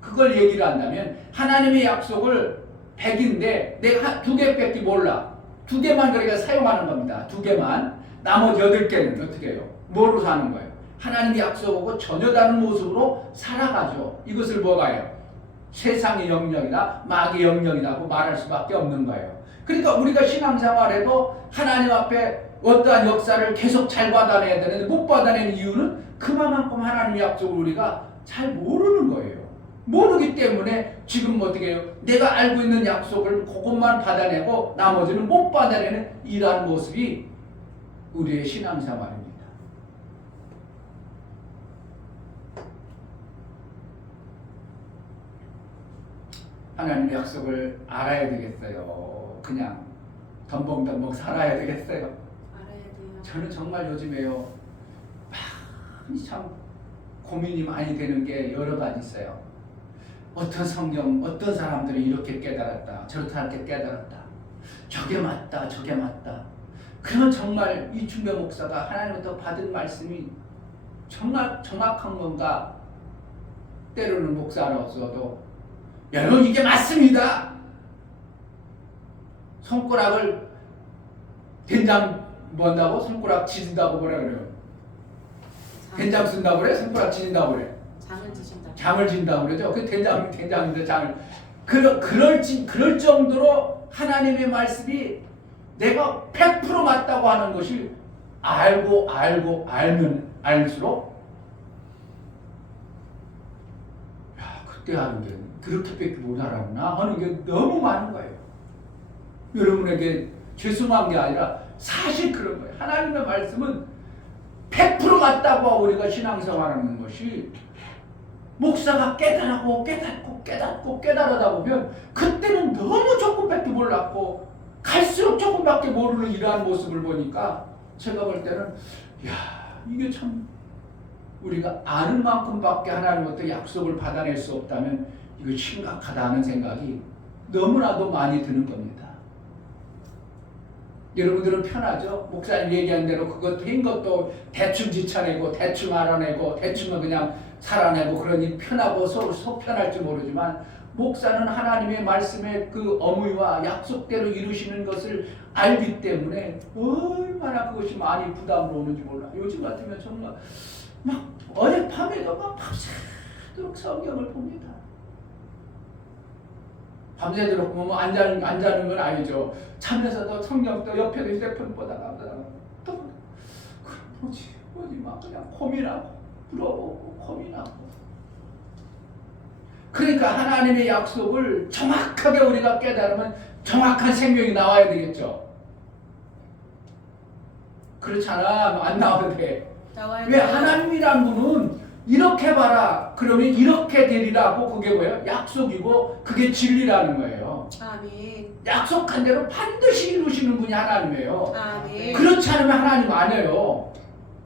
그걸 얘기를 한다면 하나님의 약속을 100인데 내가 2개밖에 몰라. 2개만 그러니까 사용하는 겁니다. 2개만. 나머지 8개는 어떻게 해요? 뭐로 사는 거예요? 하나님의 약속하고 전혀 다른 모습으로 살아가죠. 이것을 뭐가 해요? 세상의 영역이다, 마귀의 영역이라고 말할 수밖에 없는 거예요. 그러니까 우리가 신앙생활에도 하나님 앞에 어떠한 역사를 계속 잘 받아내야 되는데 못 받아내는 이유는 그만큼 하나님의 약속을 우리가 잘 모르는 거예요. 모르기 때문에 지금 어떻게 해요? 내가 알고 있는 약속을 그것만 받아내고 나머지는 못 받아내는 이러한 모습이 우리의 신앙생활입니다. 하나님의 약속을 알아야 되겠어요. 그냥 덤벙덤벙 살아야 되겠어요. 알아야 돼요. 저는 정말 요즘에요. 참 고민이 많이 되는 게 여러 가지 있어요. 어떤 성경, 어떤 사람들이 이렇게 깨달았다. 저렇게 깨달았다. 저게 맞다. 저게 맞다. 그런 정말 이충배 목사가 하나님부터 받은 말씀이 정말 정확한 건가? 때로는 목사로서도 여러분 이게 맞습니다. 손가락을 된장 뭔다고? 손가락 지진다고 뭐라 그래요? 된장 쓴다고 그래? 손가락 지진다고 그래? 장을 지신다. 장을 진다고 그러죠. 그 된장인데 장을 그럴 정도로 하나님의 말씀이 내가 100% 맞다고 하는 것이 알면 알수록 야, 그때 하는 게 그렇게밖에 못 알았나 하는 게 너무 많은 거예요. 여러분에게 죄송한 게 아니라 사실 그런 거예요. 하나님의 말씀은 100% 맞다고 하고 우리가 신앙생활하는 것이 목사가 깨달고 깨달다 보면 그때는 너무 조금밖에 몰랐고 갈수록 조금밖에 모르는 이러한 모습을 보니까 제가 볼 때는 야, 이게 참 우리가 아는 만큼밖에 하나님부터 약속을 받아낼 수 없다면 이거 심각하다는 생각이 너무나도 많이 드는 겁니다. 여러분들은 편하죠? 목사님 얘기한 대로 그거 된 것도 대충 지쳐내고 대충 알아내고 대충 그냥 살아내고 그러니 편하고 속 편할지 모르지만 목사는 하나님의 말씀의 그 어무와 약속대로 이루시는 것을 알기 때문에 얼마나 그것이 많이 부담으로 오는지 몰라. 요즘 같으면 정말 막 어젯밤에도 막 밤새도록 성경을 봅니다. 밤새도록 뭐 안 자는 건 아니죠. 잠에서도 성경도 옆에도 휴대폰 보다가 또 뭐지 막 그냥 고민하고 물어보고 고민하고. 그러니까 하나님의 약속을 정확하게 우리가 깨달으면 정확한 생명이 나와야 되겠죠. 그렇잖아. 안 나오는데. 왜 하나님이란 분은 이렇게 봐라 그러면 이렇게 되리라고 그게 뭐예요? 약속이고 그게 진리라는 거예요. 아멘. 약속한 대로 반드시 이루시는 분이 하나님이에요. 아멘. 그렇지 않으면 하나님 아니에요.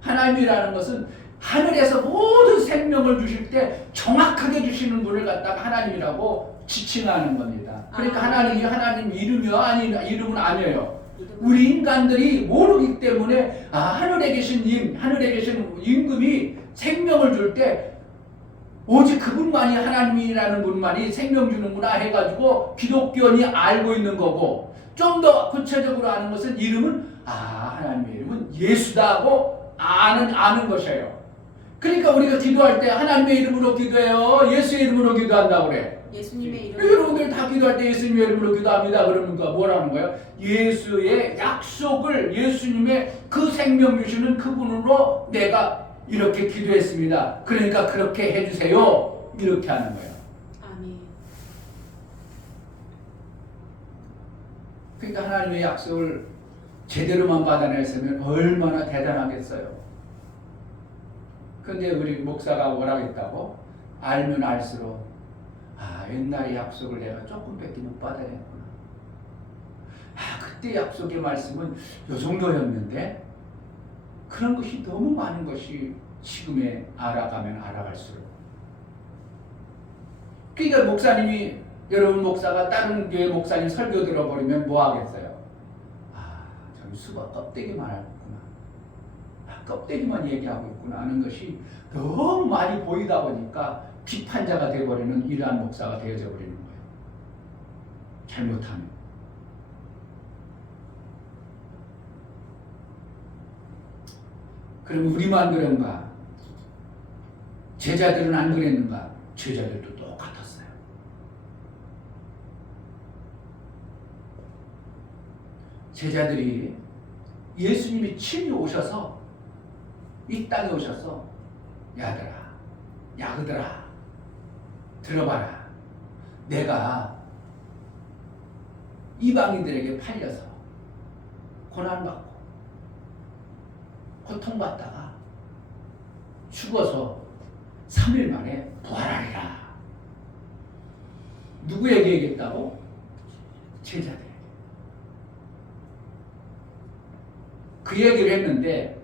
하나님이라는 것은 하늘에서 모든 생명을 주실 때 정확하게 주시는 분을 갖다가 하나님이라고 지칭하는 겁니다. 그러니까 하나님이 하나님 이름이요? 아니 이름은 아니에요. 우리 인간들이 모르기 때문에 하늘에 계신 하늘에 계신 임금이 생명을 줄 때 오직 그분만이 하나님이라는 분만이 생명 주는구나 해가지고 기독교인이 알고 있는 거고, 좀 더 구체적으로 아는 것은 이름은 하나님의 이름은 예수다 하고 아는 것이에요. 그러니까 우리가 기도할 때 하나님의 이름으로 기도해요? 예수의 이름으로 기도한다고 그래? 예수님의 이름으로. 여러분들 다 기도할 때 예수님의 이름으로 기도합니다. 그러면 뭐라는 거예요? 예수의 약속을, 예수님의 그 생명 주시는 그분으로 내가 이렇게 기도했습니다. 그러니까 그렇게 해주세요. 이렇게 하는 거예요. 아멘. 그러니까 하나님의 약속을 제대로만 받아냈으면 얼마나 대단하겠어요. 근데 우리 목사가 뭐라고 했다고? 알면 알수록 옛날의 약속을 내가 조금밖에 못 받아냈구나. 그때 약속의 말씀은 요 정도였는데 그런 것이 너무 많은 것이 지금에 알아가면 알아갈수록. 그러니까 목사님이, 여러분 목사가 다른 교회 목사님 설교 들어버리면 뭐 하겠어요? 참 수박 껍데기만 하겠구나. 껍데기만 얘기하고 있구나 하는 것이 너무 많이 보이다 보니까 비판자가 되어버리는 이러한 목사가 되어져 버리는 거예요. 잘못하면. 그럼 우리만 그런가? 제자들은 안 그랬는가? 제자들도 똑같았어요. 제자들이 예수님이 친히 오셔서 이 땅에 오셔서 야들아, 야그들아, 들어봐라. 내가 이방인들에게 팔려서 고난받고 고통받다가 죽어서 3일 만에 부활하리라. 누구에게 얘기했다고? 제자들에게. 그 얘기를 했는데,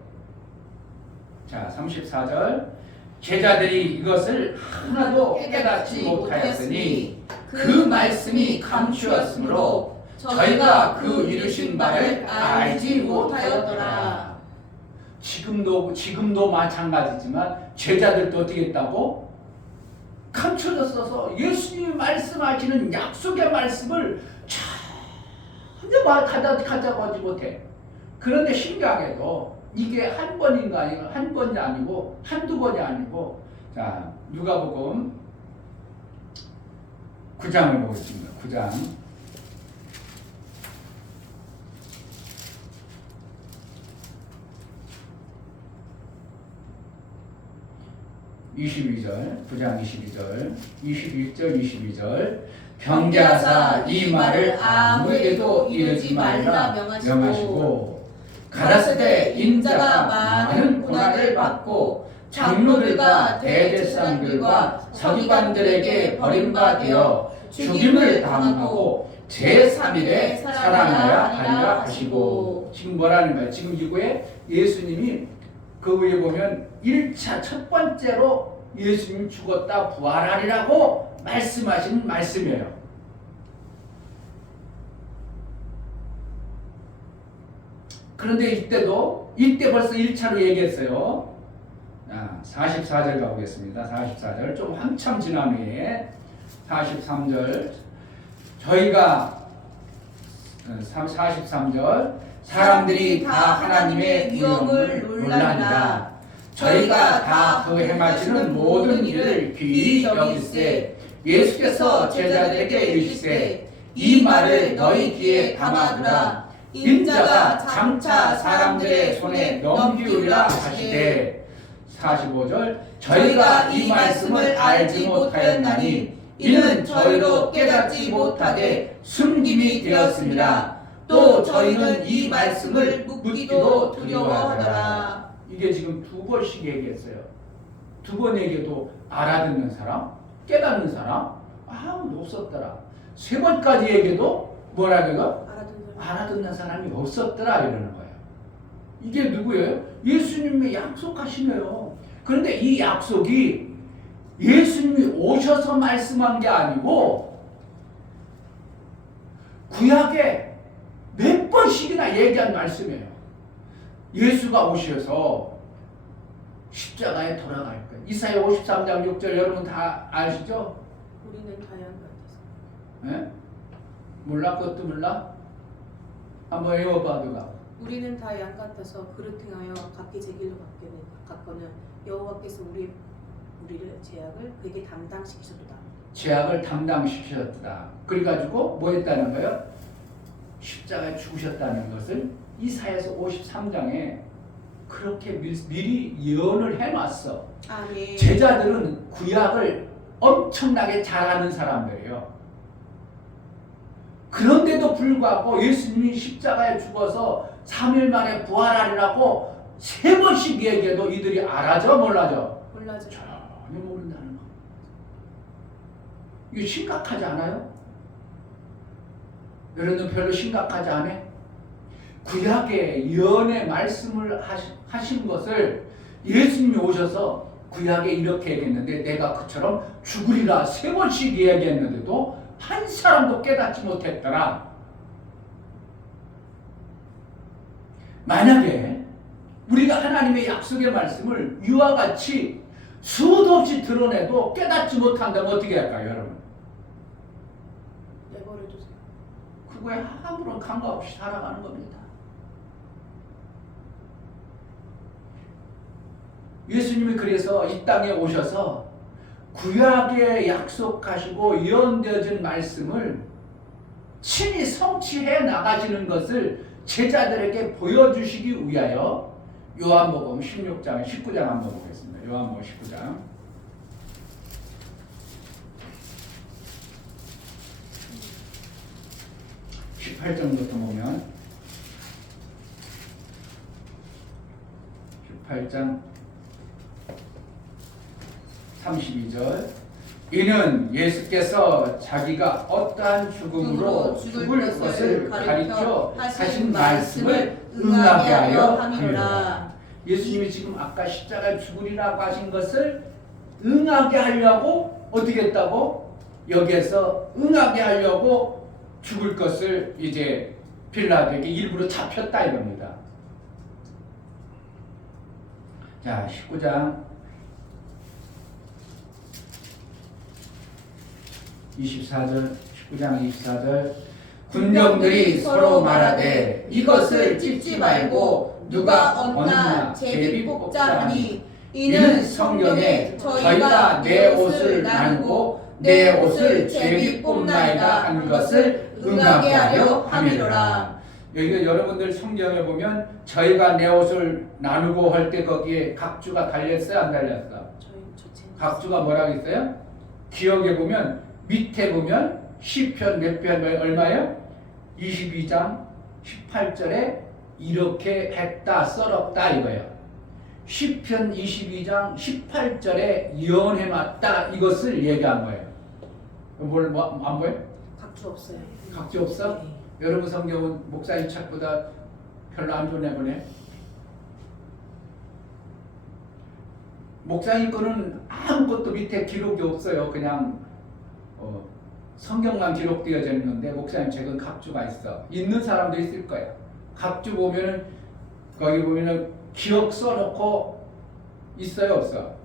자 34절, 제자들이 이것을 하나도 깨닫지 못하였으니 그 말씀이 감추었으므로 저희가 그 이루신 바를 알지 못하였더라. 지금도 마찬가지지만 제자들도 어떻게 했다고? 감춰졌어서 예수님이 말씀하시는 약속의 말씀을 전혀 가져가지 못해. 그런데 신기하게도 이게 한 번인가 아니고 한 번이 아니고 한두 번이 아니고, 자 누가복음 9장을 보겠습니다. 9장 22절, 9장 22절, 21절, 22절. 경계하사 이 말을 아무에게도 이르지 말라 명하시고 가라사대 인자가 많은 고난을 받고 장로들과 대제사장들과 서기관들에게 버림받아 죽임을 당하고 제3일에 살아나야 하리라 하시고. 지금 뭐라는 거야? 지금 이거에 예수님이 그 위에 보면 1차 첫 번째로 예수님 죽었다 부활하리라고 말씀하신 말씀이에요. 그런데 이때 벌써 1차로 얘기했어요. 44절 가보겠습니다. 44절 좀 한참 지난 후에 43절 저희가 43절 사람들이 다 하나님의 위엄을 놀라니라. 저희가 다 그 행하시는 모든 일을 귀히 여기세. 예수께서 제자들에게 이르시되 이 말을 너희 귀에 담아두라. 인자가 장차 사람들의 손에 넘기우리라 하시되. 45절 저희가 이 말씀을 알지 못하였나니 이는 저희로 깨닫지 못하되 숨김이 되었습니다. 또 저희는 이 말씀을 묻기도 두려워하더라. 이게 지금 두 번씩 얘기했어요. 두 번 얘기해도 알아듣는 사람, 깨닫는 사람 아무도 없었더라. 세 번까지 얘기해도 뭐라고요? 알아듣는 사람이 없었더라 이러는 거예요. 이게 누구예요? 예수님이 약속하시네요. 그런데 이 약속이 예수님이 오셔서 말씀한 게 아니고 구약에 몇 번씩이나 얘기한 말씀이에요. 예수가 오셔서 십자가에 돌아갈 거예요. 이사야 53장 6절 여러분 다 아시죠? 우리는 다 양 같아서. 네? 몰라? 그것도 몰라? 한번 외워봐 누가. 우리는 다 양 같아서 그릇 행하여 각기 제 길로 갔거늘 여호와께서 우리를 죄악을 그에게 담당시키셨도다. 죄악을 담당시키셨다. 그래가지고 뭐 했다는 거예요? 십자가에 죽으셨다는 것을 이사야서 53장에 그렇게 미리 예언을 해놨어. 아멘. 제자들은 구약을 엄청나게 잘하는 사람들이에요. 그런데도 불구하고 예수님이 십자가에 죽어서 3일 만에 부활하리라고 3번씩 얘기해도 이들이 알아죠 몰라죠? 몰라죠. 전혀 모른다는 거. 이게 심각하지 않아요? 여러분 별로 심각하지 않아? 구약의 예언의 말씀을 하신 것을 예수님이 오셔서 구약에 이렇게 얘기했는데 내가 그처럼 죽으리라 3번씩 얘기했는데도 한 사람도 깨닫지 못했더라. 만약에 우리가 하나님의 약속의 말씀을 이와 같이 수도 없이 드러내도 깨닫지 못한다면 어떻게 할까요, 여러분? 내버려두세요. 그거에 아무런 감각 없이 살아가는 겁니다. 예수님이 그래서 이 땅에 오셔서 구약에 약속하시고 예언되어진 말씀을 친히 성취해 나가시는 것을 제자들에게 보여주시기 위하여 요한복음 16장, 19장 한번 보겠습니다. 요한복음 19장 18절부터 보면 18장 32절 이는 예수께서 자기가 어떠한 죽음으로 죽을 것을 가리켜 하신 말씀을 응하게 하여 함이로라. 예수님이 지금 아까 십자가에 죽으리라고 하신 것을 응하게 하려고 어떻게 했다고? 여기에서 응하게 하려고 죽을 것을 이제 빌라도에게 일부러 잡혔다 이겁니다. 자, 19장 24절 19장 24절 군병들이 서로 말하되 이것을 찝지 말고 누가 얻나 제비 뽑자 하니 이는 성경에 저희가 내 옷을 나누고 내 옷을 제비 뽑나이다 하는 것을 응하게 하려 함이로라. 여기 여러분들 성경에 보면 저희가 내 옷을 나누고 할 때 거기에 각주가 달렸어요 안 달렸어? 각주가 뭐라고 있어요? 기억에 보면 밑에 보면 시편 몇 편 얼마예요? 22장 18절에 이렇게 했다 썰었다 이거예요. 시편 22장 18절에 예언해놨다 이것을 얘기한 거예요. 뭘 안 보여? 각주 없어요. 각주 없어? 네. 여러분 성경은 목사님 책보다 별로 안 좋네 보네. 목사님 거는 아무것도 밑에 기록이 없어요. 그냥 성경만 기록되어져 있는 건데 목사님 책은 각주가 있어. 있는 사람도 있을 거야. 각주 보면은 거기 보면은 기억 써놓고 있어요, 없어?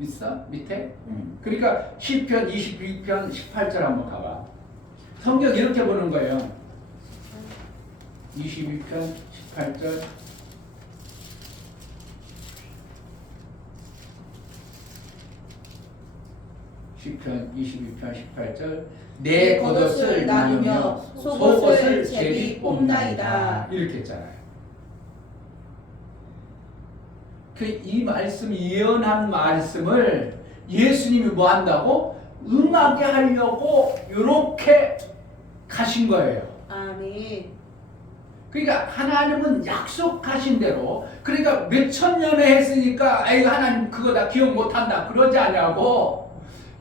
있어? 밑에? 그러니까 시편 22편 18절 한번 가봐. 성경 이렇게 보는 거예요. 22편 18절. 시편 22편 18절. 내 겉옷을 나누며 속옷을 제비 뽑나이다. 이렇게 했잖아요. 이 말씀, 예언한 말씀을 예수님이 뭐 한다고? 응하게 하려고 이렇게 가신 거예요. 아멘. 그러니까 하나님은 약속하신 대로, 그러니까 몇천 년에 했으니까 아이고 하나님 그거 다 기억 못한다 그러지 않냐고,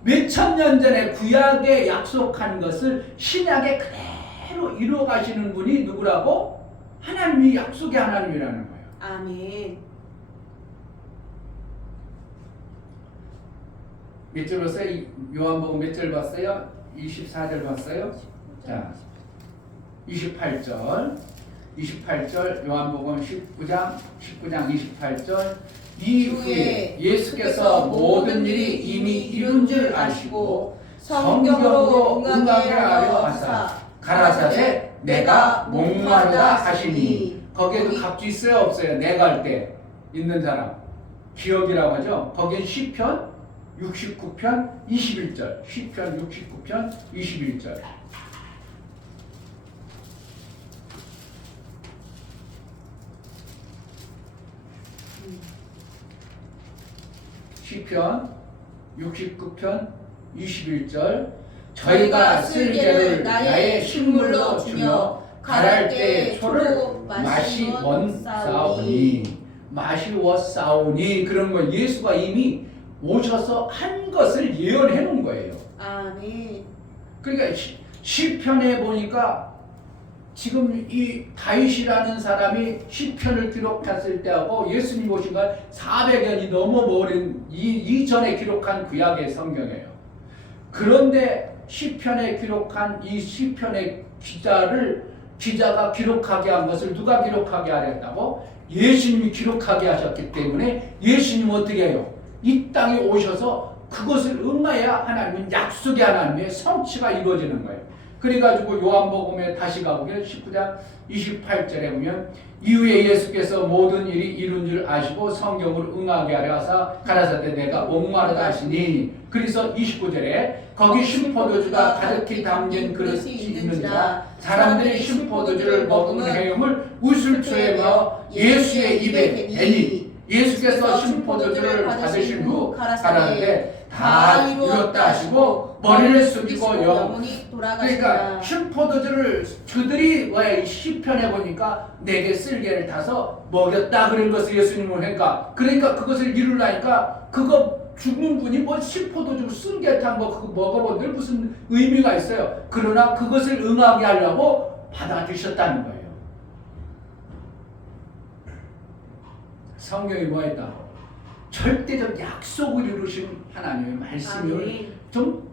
몇천 년 전에 구약에 약속한 것을 신약에 그대로 이루어 가시는 분이 누구라고? 하나님이 약속의 하나님이라는 거예요. 아멘. 몇 절 봤어요? 요한복음 몇 절 봤어요? 24절 봤어요? 자, 28절 요한복음 19장 28절. 이후에 예수께서 모든 일이 이미 이룬 줄 아시고 성경으로 응하게 하려 하사 가라사대 내가 목마르다 하시니. 거기에도 각주 있어요, 없어요? 내가 할 때 있는 사람 기억이라고 하죠. 거기엔 시편 69편 21절. 시편 69편 21절. 시편 69편 21절. 저희가 쓸개를 나의 식물로 주며 갈할 때 초를 마시웠사오니. 그런 거 예수가 이미 오셔서 한 것을 예언해 놓은 거예요. 아멘. 그러니까 시편에 보니까 지금 이 다윗이라는 사람이 시편을 기록했을 때하고 예수님 오신 건 400년이 넘어버린 이전에 기록한 구약의 성경이에요. 그런데 시편에 기록한 이 시편의 기자가 기록하게 한 것을 누가 기록하게 하랬다고? 예수님이 기록하게 하셨기 때문에 예수님은 어떻게 해요? 이 땅에 오셔서 그것을 응하야 하나님은 약속의 하나님의 성취가 이루어지는 거예요. 그래가지고 요한복음에 다시 가보면 19장 28절에 보면 이후에 예수께서 모든 일이 이룬 줄 아시고 성경을 응하게 하려 하사 가라사대 내가 목마르다 하시니. 그래서 29절에 거기 신포도주가 가득히 담긴 그릇이 있는지라 사람들이 신포도주를 먹은 해음을 우슬초에 넣어 예수의 입에 대니. 예수께서 신포도주를 받으신 후 가라사대 다 이루었다 하시고 머리를 숙이고 영원히 돌아가신다. 그러니까 신포도주를 그들이 왜 시편에 보니까 내게 쓸개를 타서 먹였다 그런 것을 예수님은 하니까, 그러니까 그것을 이루려니까 그거 죽는 분이 뭐 신포도주 쓸개 탄 거 그거 먹어본들 무슨 의미가 있어요. 그러나 그것을 응하게 하려고 받아주셨다는 거예요. 성경이 뭐했다? 절대적 약속을 이루신 하나님의 말씀을 좀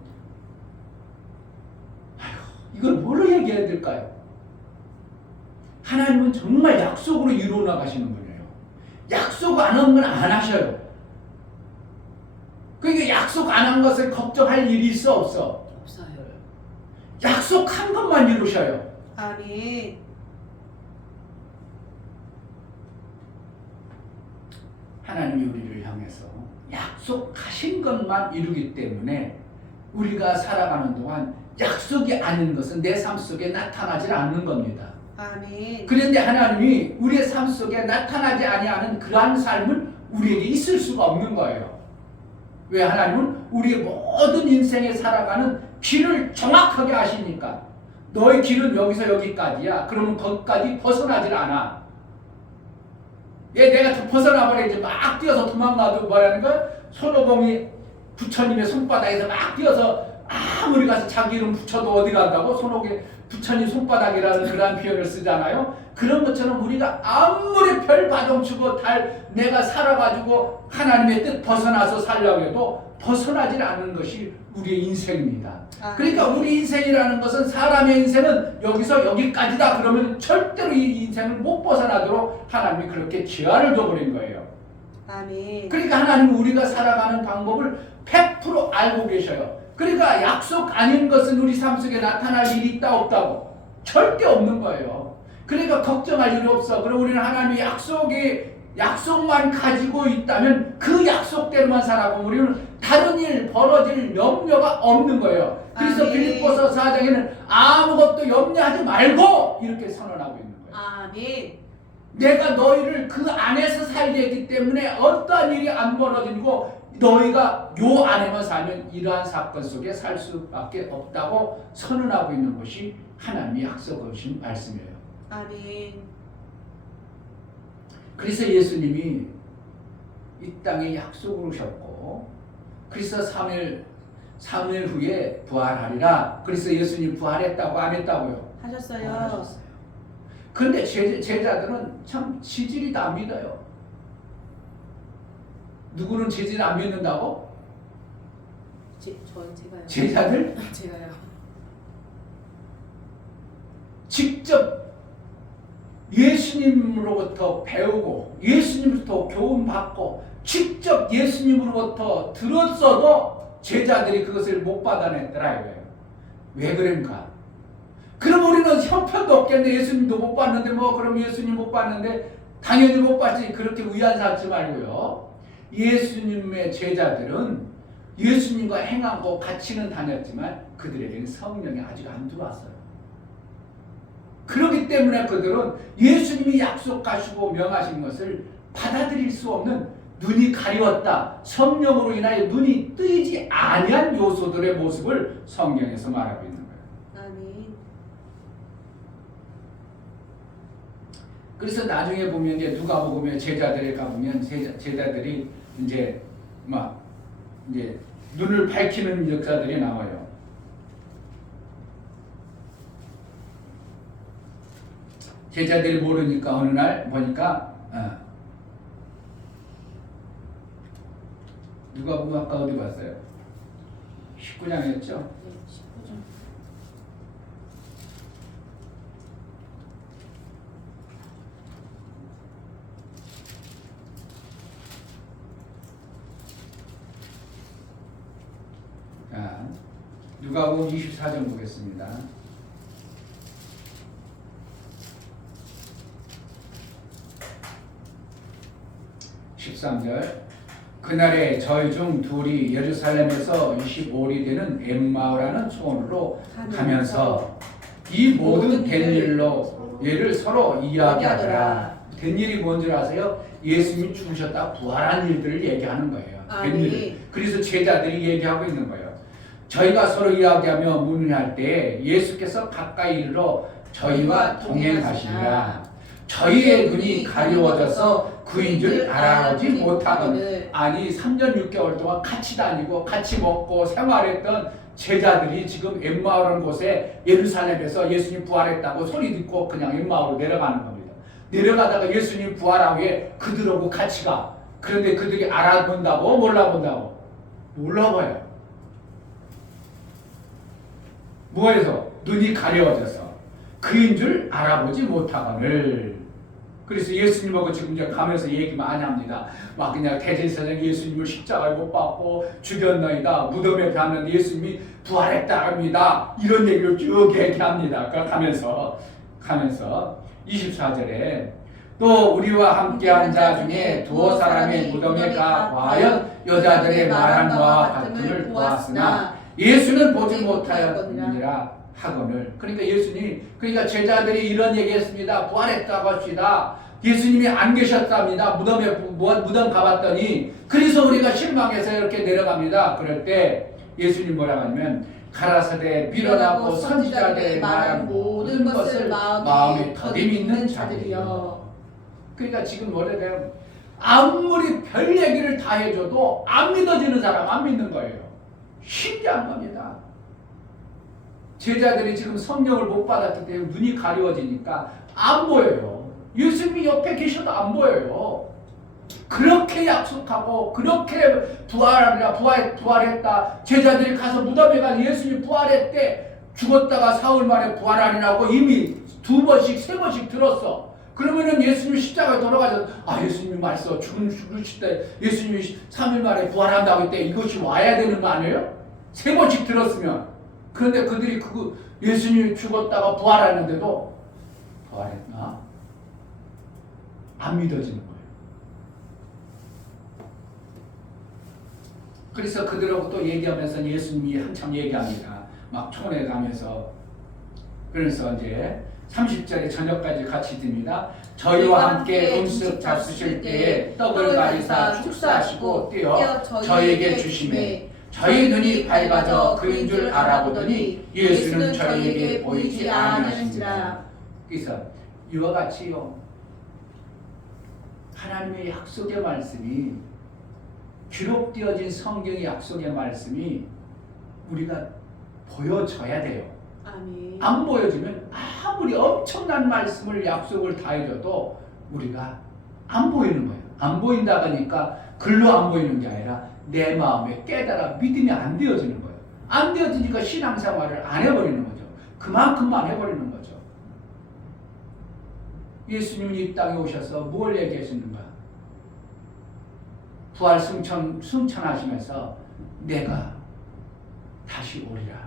이걸 뭐로 얘기해야 될까요? 하나님은 정말 약속으로 이루어 나가시는 분이에요. 약속 안 한 건 안 하셔요. 그러니까 약속 안 한 것을 걱정할 일이 있어, 없어? 없어요. 약속한 것만 이루셔요. 아멘. 하나님이 우리를 향해서 약속하신 것만 이루기 때문에 우리가 살아가는 동안 약속이 아닌 것은 내 삶 속에 나타나지 않는 겁니다. 아멘. 그런데 하나님이 우리의 삶 속에 나타나지 아니하는 그러한 삶은 우리에게 있을 수가 없는 거예요. 왜? 하나님은 우리의 모든 인생에 살아가는 길을 정확하게 아시니까. 너의 길은 여기서 여기까지야. 그러면 거기까지 벗어나질 않아. 내가 벗어나버리지 막 뛰어서 도망가도 뭐라는 거야? 손오공이 부처님의 손바닥에서 막 뛰어서 아무리 가서 자기 이름 붙여도 어디 간다고? 손목에 부처님 손바닥이라는 그런 표현을 쓰잖아요. 그런 것처럼 우리가 아무리 별 바동치고 내가 살아가지고 하나님의 뜻 벗어나서 살려고 해도 벗어나질 않는 것이 우리의 인생입니다. 그러니까 우리 인생이라는 것은 사람의 인생은 여기서 여기까지다 그러면 절대로 이 인생을 못 벗어나도록 하나님이 그렇게 제한을 둬버린 거예요. 아멘. 그러니까 하나님은 우리가 살아가는 방법을 100% 알고 계셔요. 그러니까 약속 아닌 것은 우리 삶 속에 나타날 일이 있다 없다고? 절대 없는 거예요. 그러니까 걱정할 일이 없어. 그럼 우리는 하나님의 약속만 가지고 있다면 그 약속대로만 살아가면 우리는 다른 일 벌어질 염려가 없는 거예요. 그래서 빌립보서 4장에는 아무것도 염려하지 말고 이렇게 선언하고 있는 거예요. 아멘. 내가 너희를 그 안에서 살게 했기 때문에 어떠한 일이 안 벌어지고 너희가 요 안에만 살면 이러한 사건 속에 살 수밖에 없다고 선언하고 있는 것이 하나님이 약속하신 말씀이에요. 아멘. 그래서 예수님이 이 땅에 약속을 하셨고 그래서 3일 후에 부활하리라. 그래서 예수님 부활했다고 안 했다고요? 하셨어요. 부활하셨어요. 그런데 제자들은 참 지질이 다 안 믿어요. 누구는 제자를 안 믿는다고? 제가요. 제자들? 제가요. 직접 예수님으로부터 배우고 예수님으로부터 교훈받고 직접 예수님으로부터 들었어도 제자들이 그것을 못 받아냈더라 이거예요. 왜 그런가? 그럼 우리는 형편도 없겠네. 예수님도 못 봤는데 그럼 예수님 못 봤는데 당연히 못 봤지. 그렇게 위안 삼지 말고요. 예수님의 제자들은 예수님과 행하고 같이는 다녔지만 그들에게는 성령이 아직 안 들어왔어요. 그렇기 때문에 그들은 예수님이 약속하시고 명하신 것을 받아들일 수 없는 눈이 가리웠다. 성령으로 인하여 눈이 뜨이지 아니한 요소들의 모습을 성경에서 말하고 있는 거예요. 아멘. 그래서 나중에 보면 이제 누가복음에 제자들에 가보면 제자들이 이제 눈을 밝히는 역사들이 나와요. 제자들이 모르니까 어느 날 보니까 누가복음 아까 어디 봤어요? 19장이었죠? 네, 19장. 자, 누가복음 24장 보겠습니다. 13절 그날에 저희 중 둘이 예루살렘에서 25리 되는 엠마오라는 초원으로 가면서 이 모든 된 일로 얘를 서로 이야기하더라. 된 일이 뭔지 아세요? 예수님이 죽으셨다 부활한 일들을 얘기하는 거예요. 된 일. 그래서 제자들이 얘기하고 있는 거예요. 저희가 서로 이야기하며 문의할 때 예수께서 가까이 이르러 저희와 동행하시니라. 저희의 눈이 가려워져서 그인 줄 알아보지 못하는. 아니 3년 6개월 동안 같이 다니고 같이 먹고 생활했던 제자들이 지금 엠마오라는 곳에 예루살렘에서 예수님 부활했다고 소리 듣고 그냥 엠마오로 내려가는 겁니다. 내려가다가 예수님 부활한 후에 그들하고 같이 가. 그런데 그들이 알아본다고 몰라본다고? 몰라봐요. 뭐해서? 눈이 가려워져서 그인 줄 알아보지 못하거늘. 그래서 예수님하고 지금 이제 가면서 얘기 많이 합니다. 막 그냥 대제사장 예수님을 십자가에 못 박고 죽였나이다. 무덤에 갔는데 예수님이 부활했다 합니다. 이런 얘기를 쭉 얘기합니다. 가면서 24절에 또 우리와 함께한 자 중에 두어 사람의 무덤에 가 과연 여자들의 말한 바와 같음을 보았으나 예수는 보지 못하였느니라 하거늘. 그러니까 그러니까 제자들이 이런 얘기했습니다. 부활했다고 합시다. 예수님이 안 계셨답니다. 무덤 가봤더니. 그래서 우리가 실망해서 이렇게 내려갑니다. 그럴 때 예수님 뭐라고 하냐면 가라사대 밀어나고 선지자들의 말한 모든 것을 마음에 더디 믿는 자들이여. 그러니까 지금 뭐래요? 아무리 별 얘기를 다 해줘도 안 믿어지는 사람 안 믿는 거예요. 신기한 겁니다. 제자들이 지금 성령을 못 받았기 때문에 눈이 가려워지니까 안 보여요. 예수님이 옆에 계셔도 안 보여요. 그렇게 약속하고 그렇게 부활했다. 제자들이 가서 무덤에 가서 예수님 부활했대. 죽었다가 사흘 만에 부활하리라고 이미 2번씩 3번씩 들었어. 그러면은 예수님이 십자가에 돌아가서 예수님이 말씀 죽으실 때 예수님이 3일 만에 부활한다고 했대. 이것이 와야 되는 거 아니에요? 3번씩 들었으면. 그런데 그들이 예수님이 죽었다가 부활했는데도 부활했나? 안 믿어지는 거예요. 그래서 그들하고 또 얘기하면서 예수님이 한참 얘기합니다. 막 촌에 가면서. 그래서 이제 30절에 저녁까지 같이 듭니다. 저희와 함께 음식 잡수실 때에 떡을 가지사 축사하시고 떼어 저에게 주시매 저희 눈이 밝아져 그인 줄 알아보더니 예수는 저희에게 보이지 아니하신지라. 그래서 이와 같이요, 하나님의 약속의 말씀이, 기록되어진 성경의 약속의 말씀이 우리가 보여져야 돼요. 아멘. 안 보여지면 아무리 엄청난 말씀을 약속을 다 해줘도 우리가 안 보이는 거예요. 안 보인다 보니까 글로 안 보이는 게 아니라 내 마음에 깨달아 믿음이 안 되어지는 거예요. 안 되어지니까 신앙생활을 안 해버리는 거죠. 그만큼만 해버리는 거죠. 예수님이 이 땅에 오셔서 뭘 얘기하시는가? 부활 승천하시면서 내가 다시 오리라.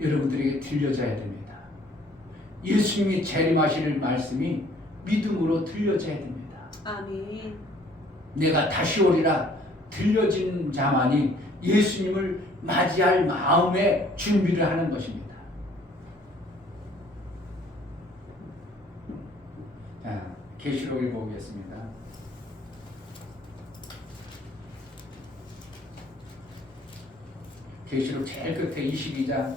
여러분들에게 들려져야 됩니다. 예수님이 재림하실 말씀이 믿음으로 들려져야 됩니다. 아멘. 내가 다시 오리라 들려진 자만이 예수님을 맞이할 마음의 준비를 하는 것입니다. 자, 계시록을 보겠습니다. 계시록 제일 끝에 22장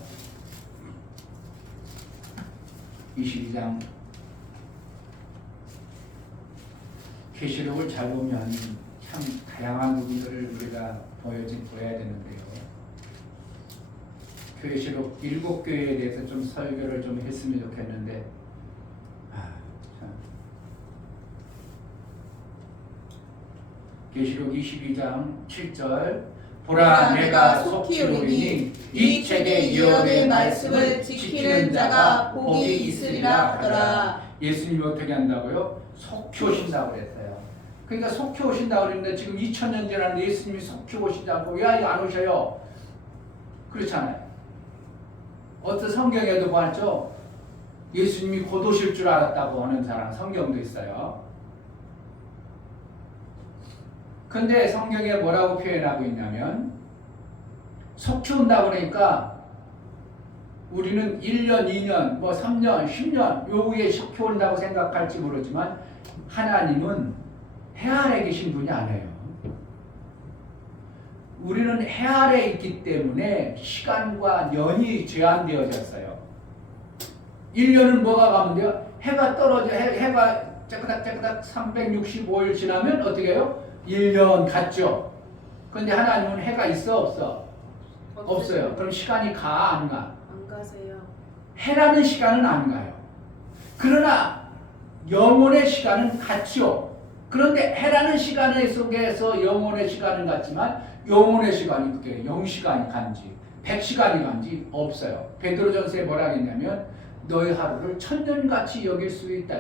계시록을 잘 보면 참 다양한 부분들을 우리가 보여야 되는데요. 계시록 7교회에 대해서 좀 설교를 좀 했으면 좋겠는데, 계시록 22장 7절 보라 내가 속히 오리니 이 책의 예언의 말씀을 지키는 자가 복이 있으리라 하더라. 예수님이 어떻게 한다고요? 속히 오신다고 그랬어요. 그러니까 속히 오신다고 그랬는데 지금 2000년 지났는데 예수님이 속히 오시지 않고 왜 안 오셔요? 그렇잖아요. 어떤 성경에도 봤죠? 예수님이 곧 오실 줄 알았다고 하는 사람 성경도 있어요. 근데 성경에 뭐라고 표현하고 있냐면 속히 온다고 그러니까 우리는 1년, 2년, 3년, 10년 요 후에 속히 온다고 생각할지 모르지만 하나님은 해 아래 계신 분이 아니에요. 우리는 해 아래 있기 때문에 시간과 년이 제한되어졌어요. 1년은 뭐가 가면 돼요? 해가 떨어져, 해가 째그닥 365일 지나면 어떻게 해요? 1년 갔죠. 그런데 하나님은 해가 있어 없어? 없어요. 그럼 시간이 가 안 가? 안 가세요. 해라는 시간은 안 가요. 그러나 영혼의 시간은 같죠. 그런데 해라는 시간 속에서 영혼의 시간은 같지만 영혼의 시간이 그게 0시간이 간지 100시간이 간지 없어요. 베드로전서에 뭐라 했냐면 너희 하루를 천년같이 여길 수 있다.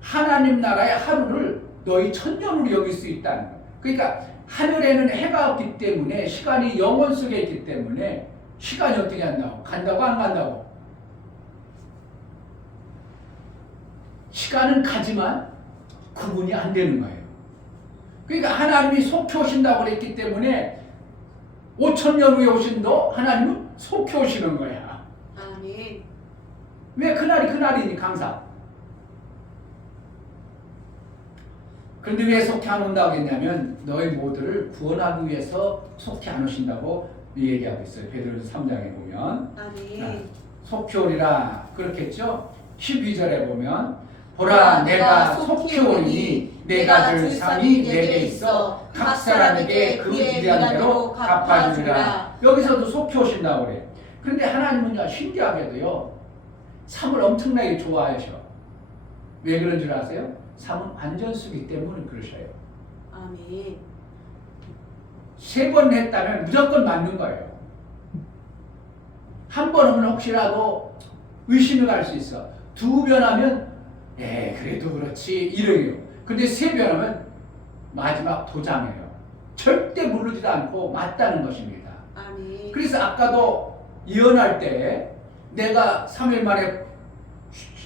하나님 나라의 하루를 너희 천년으로 여길 수 있다는 거예요. 그러니까 하늘에는 해가 없기 때문에 시간이 영혼 속에 있기 때문에 시간이 어떻게 한다고? 간다고 안 간다고? 시간은 가지만 구분이 안 되는 거예요. 그러니까 하나님이 속히 오신다고 그랬기 때문에 5000년 후에 오신도 하나님은 속히 오시는 거야. 아멘. 왜 그날이 항상. 그런데 왜 속히 안 온다고 했냐면 너희 모두를 구원하기 위해서 속히 안 오신다고 얘기하고 있어요. 베드로전서 3장에 보면 아멘. 속히 오리라 그렇겠죠. 12절에 보면 보라 내가 속히 오리니 내가 줄 상이 내게 있어 각 사람에게 그의 일한 대로 갚아주리라. 여기서도 속히 오신다고 그래요. 그런데 하나님은요 신기하게도요 삶을 엄청나게 좋아하셔. 왜 그런 줄 아세요? 삶은 안전수기 때문에 그러셔요. 아멘. 3번 했다면 무조건 맞는 거예요. 한 번 하면 혹시라도 의심을 할 수 있어. 2번 하면 그래도 그렇지 이래요. 근데 3번 하면 마지막 도장이에요. 절대 모르지도 않고 맞다는 것입니다. 아멘. 그래서 아까도 예언할 때 내가 3일 만에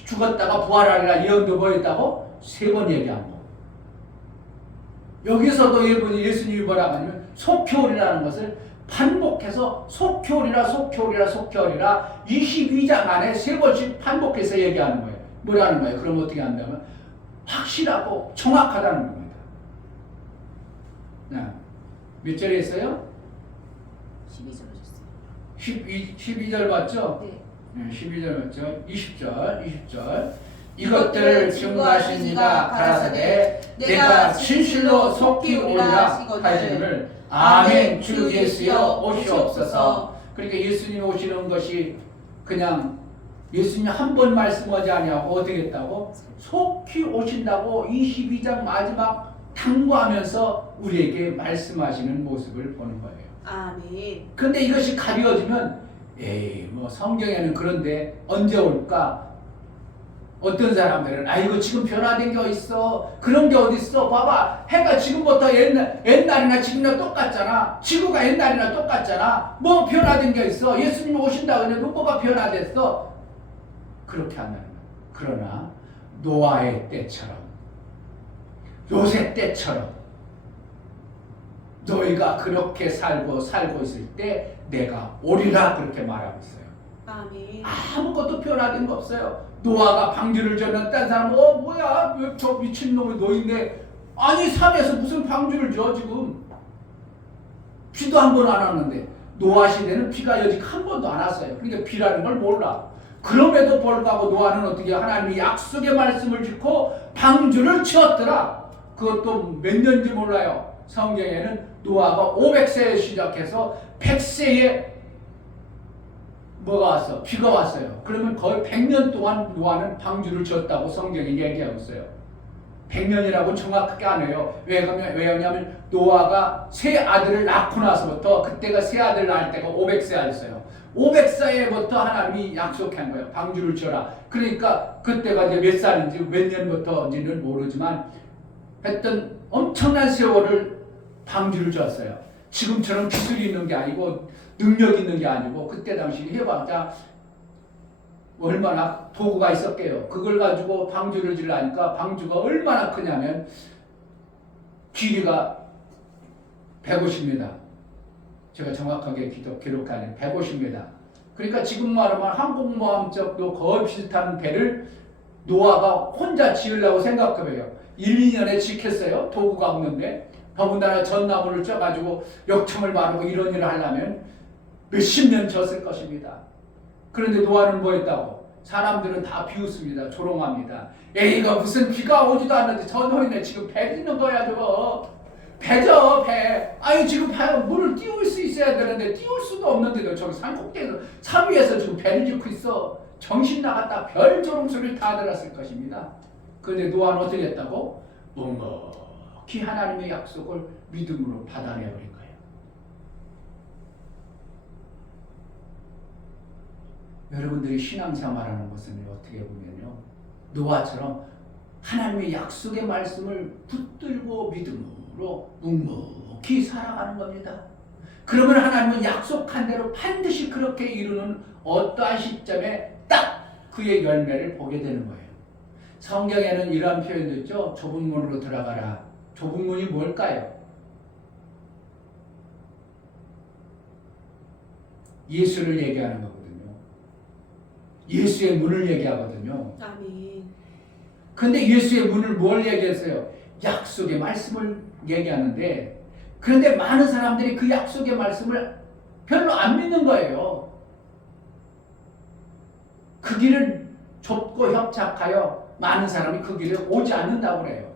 죽었다가 부활하리라 예언도 뭐였다고? 3번 얘기한 거. 여기서도 예수님이 뭐라고 하냐면 속히 오리라는 것을 반복해서 속히 오리라 속히 오리라 속히 오리라 22장 안에 3번씩 반복해서 얘기하는 거예요. 뭐라는 거예요? 그럼 어떻게 한다면 확실하고 정확하다는 겁니다. 몇 절에 있어요? 12절 하셨어요. 12절 맞죠? 네. 12절 맞죠? 20절 이것들을 증거하신 이가 가라사대 내가 진실로 속히 오리라 하시거늘 아멘 주 예수여 오시옵소서. 그러니까 예수님 오시는 것이 그냥 예수님 한 번 말씀하지 아니하고 어떻게 했다고? 속히 오신다고 22장 마지막 당부하면서 우리에게 말씀하시는 모습을 보는 거예요. 아멘. 근데 이것이 가벼워지면 뭐 성경에는 그런데 언제 올까? 어떤 사람들은 이거 지금 변화된 게 있어. 그런 게 어디 있어? 봐봐. 해가 지금부터 옛날이나 지금이나 똑같잖아. 지구가 옛날이나 똑같잖아. 뭐 변화된 게 있어? 예수님 오신다 그러는데 뭐가 변화됐어? 그렇게 한다는 거야. 그러나 노아의 때처럼 요새 때처럼 너희가 그렇게 살고 있을 때 내가 오리라 그렇게 말하고 있어요. 아멘. 아무것도 변화된 거 없어요. 노아가 방주를 졌는 딴 사람은 뭐야 왜 저 미친놈이 노인네 아니 산에서 무슨 방주를 져 지금 비도 한 번 안 왔는데 노아 시대는 비가 여직 한 번도 안 왔어요. 그러니까 비라는 걸 몰라. 그럼에도 불구하고 노아는 어떻게 하나님이 약속의 말씀을 짓고 방주를 지었더라. 그것도 몇 년인지 몰라요. 성경에는 노아가 500세에 시작해서 100세에 뭐가 왔어? 비가 왔어요. 그러면 거의 100년 동안 노아는 방주를 지었다고 성경이 얘기하고 있어요. 100년이라고 정확하게 안 해요. 왜냐하면 노아가 세 아들을 낳고 나서부터 그때가 세 아들 낳을 때가 500세였어요. 500세부터 하나님이 약속한 거예요. 방주를 지어라. 그러니까 그때가 이제 몇 살인지 몇 년부터인지는 모르지만 하여튼 엄청난 세월을 방주를 지었어요. 지금처럼 기술이 있는 게 아니고 능력 있는 게 아니고 그때 당시 해봤자 얼마나 도구가 있었게요. 그걸 가지고 방주를 지으려니까 방주가 얼마나 크냐면 길이가 150m. 제가 정확하게 기록하는 150m. 그러니까 지금 말하면 항공모함적도 거의 비슷한 배를 노아가 혼자 지으려고 생각해봐요. 1, 2년에 짓겠어요? 도구가 없는데. 더군다나 전나무를 쪄가지고 역청을 바르고 이런 일을 하려면 몇십 년 졌을 것입니다. 그런데 노아는 뭐 했다고? 사람들은 다 비웃습니다. 조롱합니다. 이거 무슨 비가 오지도 않는데 저 노인네 지금 배 짓는 거야 저거. 배죠 배. 아니 지금 물을 띄울 수 있어야 되는데 띄울 수도 없는데도 저기 산꼭대에서 산 위에서 지금 배를 짓고 있어. 정신 나갔다 별 조롱소리를 다 들었을 것입니다. 그런데 노아는 어떻게 했다고? 묵묵히 하나님의 약속을 믿음으로 받아내버린 거예요. 여러분들이 신앙생활하는 것은 어떻게 보면요, 노아처럼 하나님의 약속의 말씀을 붙들고 믿음으로 묵묵히 살아가는 겁니다. 그러면 하나님은 약속한 대로 반드시 그렇게 이루는 어떠한 시점에 딱 그의 열매를 보게 되는 거예요. 성경에는 이러한 표현도 있죠. 좁은 문으로 들어가라. 좁은 문이 뭘까요? 예수를 얘기하는 거거든요. 예수의 문을 얘기하거든요. 아멘. 근데 예수의 문을 뭘 얘기했어요? 약속의 말씀을 얘기하는데, 그런데 많은 사람들이 그 약속의 말씀을 별로 안 믿는 거예요. 그 길을 좁고 협착하여 많은 사람이 그 길에 오지 않는다고 그래요.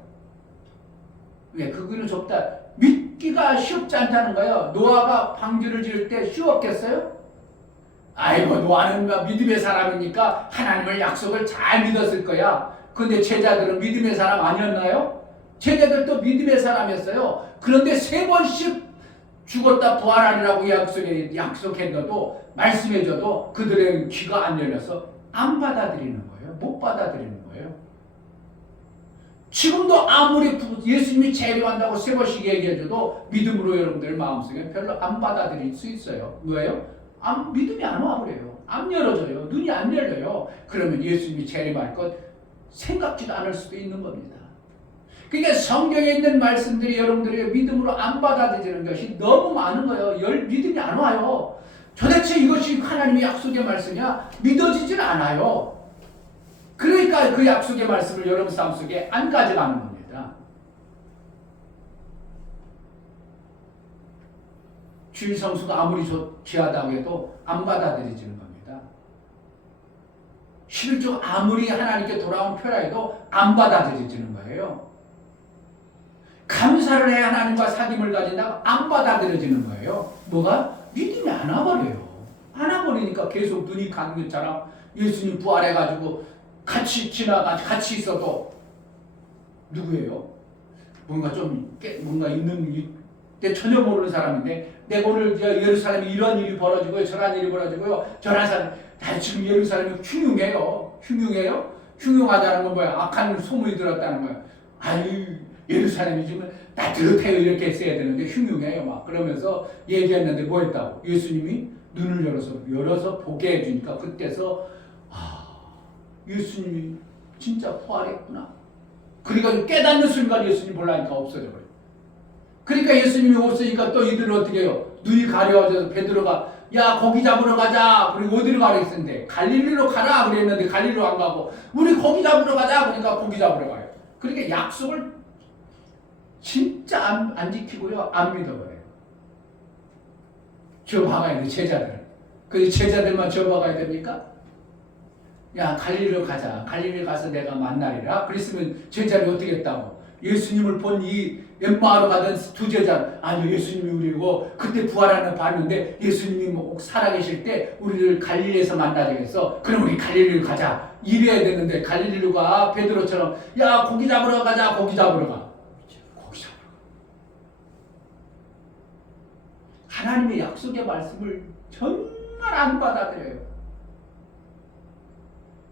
왜? 그 길은 좁다. 믿기가 쉽지 않다는 거예요. 노아가 방주를 지을 때 쉬웠겠어요? 아이고, 노아는 믿음의 사람이니까 하나님의 약속을 잘 믿었을 거야. 근데 제자들은 믿음의 사람 아니었나요? 제자들도 믿음의 사람이었어요. 그런데 3번씩 죽었다 부활하리라고 약속했어도 말씀해줘도 그들의 귀가 안 열려서 안 받아들이는 거예요. 못 받아들이는 거예요. 지금도 아무리 예수님이 재림한다고 3번씩 얘기해줘도 믿음으로 여러분들 마음속에 별로 안 받아들일 수 있어요. 왜요? 믿음이 안 와 그래요. 안 열어져요. 눈이 안 열려요. 그러면 예수님이 재림할 것 생각지도 않을 수도 있는 겁니다. 그러니까 성경에 있는 말씀들이 여러분들의 믿음으로 안 받아들이는 것이 너무 많은 거예요. 믿음이 안 와요. 도대체 이것이 하나님의 약속의 말씀이냐? 믿어지질 않아요. 그러니까 그 약속의 말씀을 여러분 삶 속에 안 가져가는 겁니다. 주일 성수가 아무리 귀하다고 해도 안 받아들여지는 겁니다. 11조 아무리 하나님께 돌아온 표라 해도 안 받아들여지는 거예요. 감사를 해야 하나님과 사귐을 가진다고 안 받아들여지는 거예요. 뭐가? 믿음이 안 와버려요. 안 와버리니까 계속 눈이 감는 것처럼 예수님 부활해가지고 같이 있어도 누구예요? 뭔가 있는 때 전혀 모르는 사람인데 내가 오늘 예루살렘에 이런 일이 벌어지고요, 저런 일이 벌어지고요, 저런 사람 지금 예루살렘이 흉흉해요. 흉흉하다는 건 뭐야? 악한 소문이 들었다는 거야. 아유, 예루살렘이 지금 따뜻해요 이렇게 써야 되는데 흉흉해요 막 그러면서 얘기했는데 뭐 했다고? 예수님이 눈을 열어서 보게 해주니까 그때서 예수님이 진짜 부활했구나. 그러니까 깨닫는 순간 예수님 보려니까 없어져 버려요. 그러니까 예수님이 없으니까 또 이들은 어떻게 해요? 눈이 가려워져서 베드로가 야 고기 잡으러 가자. 그리고 어디로 가라 했는데 갈릴리로 가라 그랬는데 갈릴리로 안 가고 우리 고기 잡으러 가자. 그러니까 고기 잡으러 가요. 그러니까 약속을 진짜 안 지키고요. 안 믿어버려요. 저박아야 돼 제자들은. 그 제자들만 저박아야 됩니까? 야 갈릴리로 가자. 갈릴리 가서 내가 만나리라. 그랬으면 제자들이 어떻게 했다고? 예수님을 본 이 엠마오로 가던 2 제자 아니요 예수님이 우리고 그때 부활하는 봤는데 예수님이 살아계실 때 우리를 갈릴리에서 만나자겠어. 그럼 우리 갈릴리로 가자. 이래야 되는데 갈릴리로 가. 베드로처럼 야 고기 잡으러 가자. 고기 잡으러 가. 고기 잡으러 가. 하나님의 약속의 말씀을 정말 안 받아들여요.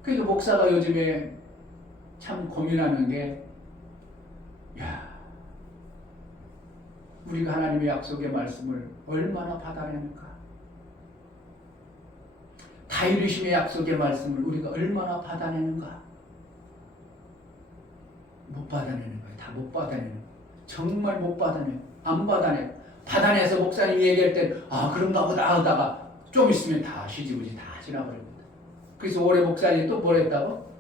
그러니까 목사가 요즘에 참 고민하는 게 우리가 하나님의 약속의 말씀을 얼마나 받아내는가? 다이르심의 약속의 말씀을 우리가 얼마나 받아내는가? 못 받아내는 거예요. 다 못 받아내는 거예요. 정말 못 받아내요. 안 받아내요. 받아내서 목사님이 얘기할 땐 그런가 보다 하다가 좀 있으면 다 시지부지 다 지나버립니다. 그래서 올해 목사님이 또 뭘 했다고?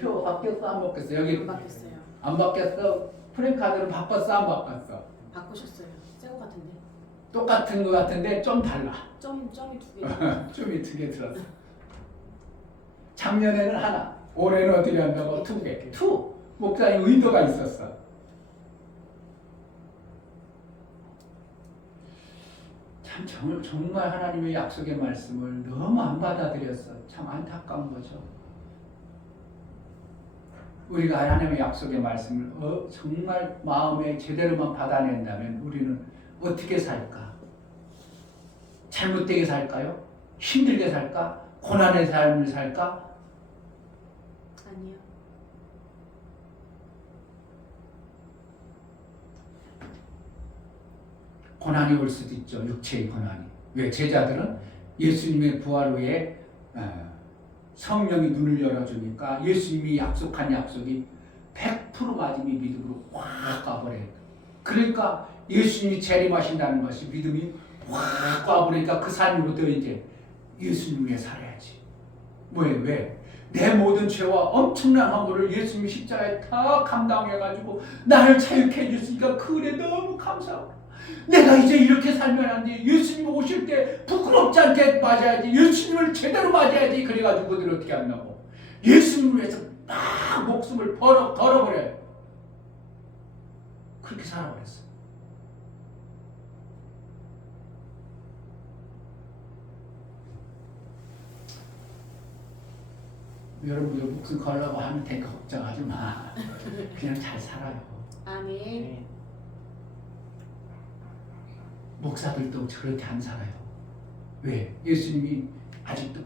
표 바뀌었어 안 바뀌었어? 여기 바뀌었어요. 안 바뀌었어? 프랭카드는 바꿨어 안 바꿨어? 바꾸셨어요. 새 거 같은데. 똑같은 거 같은데 좀 달라. 점이 2개. 점이 2개 들었어. 작년에는 하나, 올해는 어떻게 한다고? 2개. 목사님 의도가 있었어. 참 정말 하나님의 약속의 말씀을 너무 안 받아들였어. 참 안타까운 거죠. 우리가 하나님의 약속의 말씀을 정말 마음에 제대로만 받아낸다면 우리는 어떻게 살까? 잘못되게 살까요? 힘들게 살까? 고난의 삶을 살까? 아니요. 고난이 올 수도 있죠. 육체의 고난이. 왜? 제자들은 예수님의 부활 후에 성령이 눈을 열어주니까 예수님이 약속한 약속이 100% 맞음이 믿음으로 확 가버려요. 그러니까 예수님이 재림하신다는 것이 믿음이 확 가버리니까 그 삶부터 이제 예수님 위해 살아야지. 왜? 내 모든 죄와 엄청난 허물을 예수님이 십자가에 다 감당해가지고 나를 자유케 해줬으니까 그 은혜 너무 감사하고 내가 이제 이렇게 살면 안 돼. 예수님 오실 때 부끄럽지 않게 맞아야지. 예수님을 제대로 맞아야지. 그래가지고 그들 어떻게 한다고? 예수님을 위해서 막 목숨을 걸어버려요. 그렇게 살아버렸어요. 여러분 목숨 걸려고 하면 되니까 걱정하지 마. 그냥 잘 살아요. 아멘. 목사들도 그렇게 안 살아요. 왜? 예수님이 아직도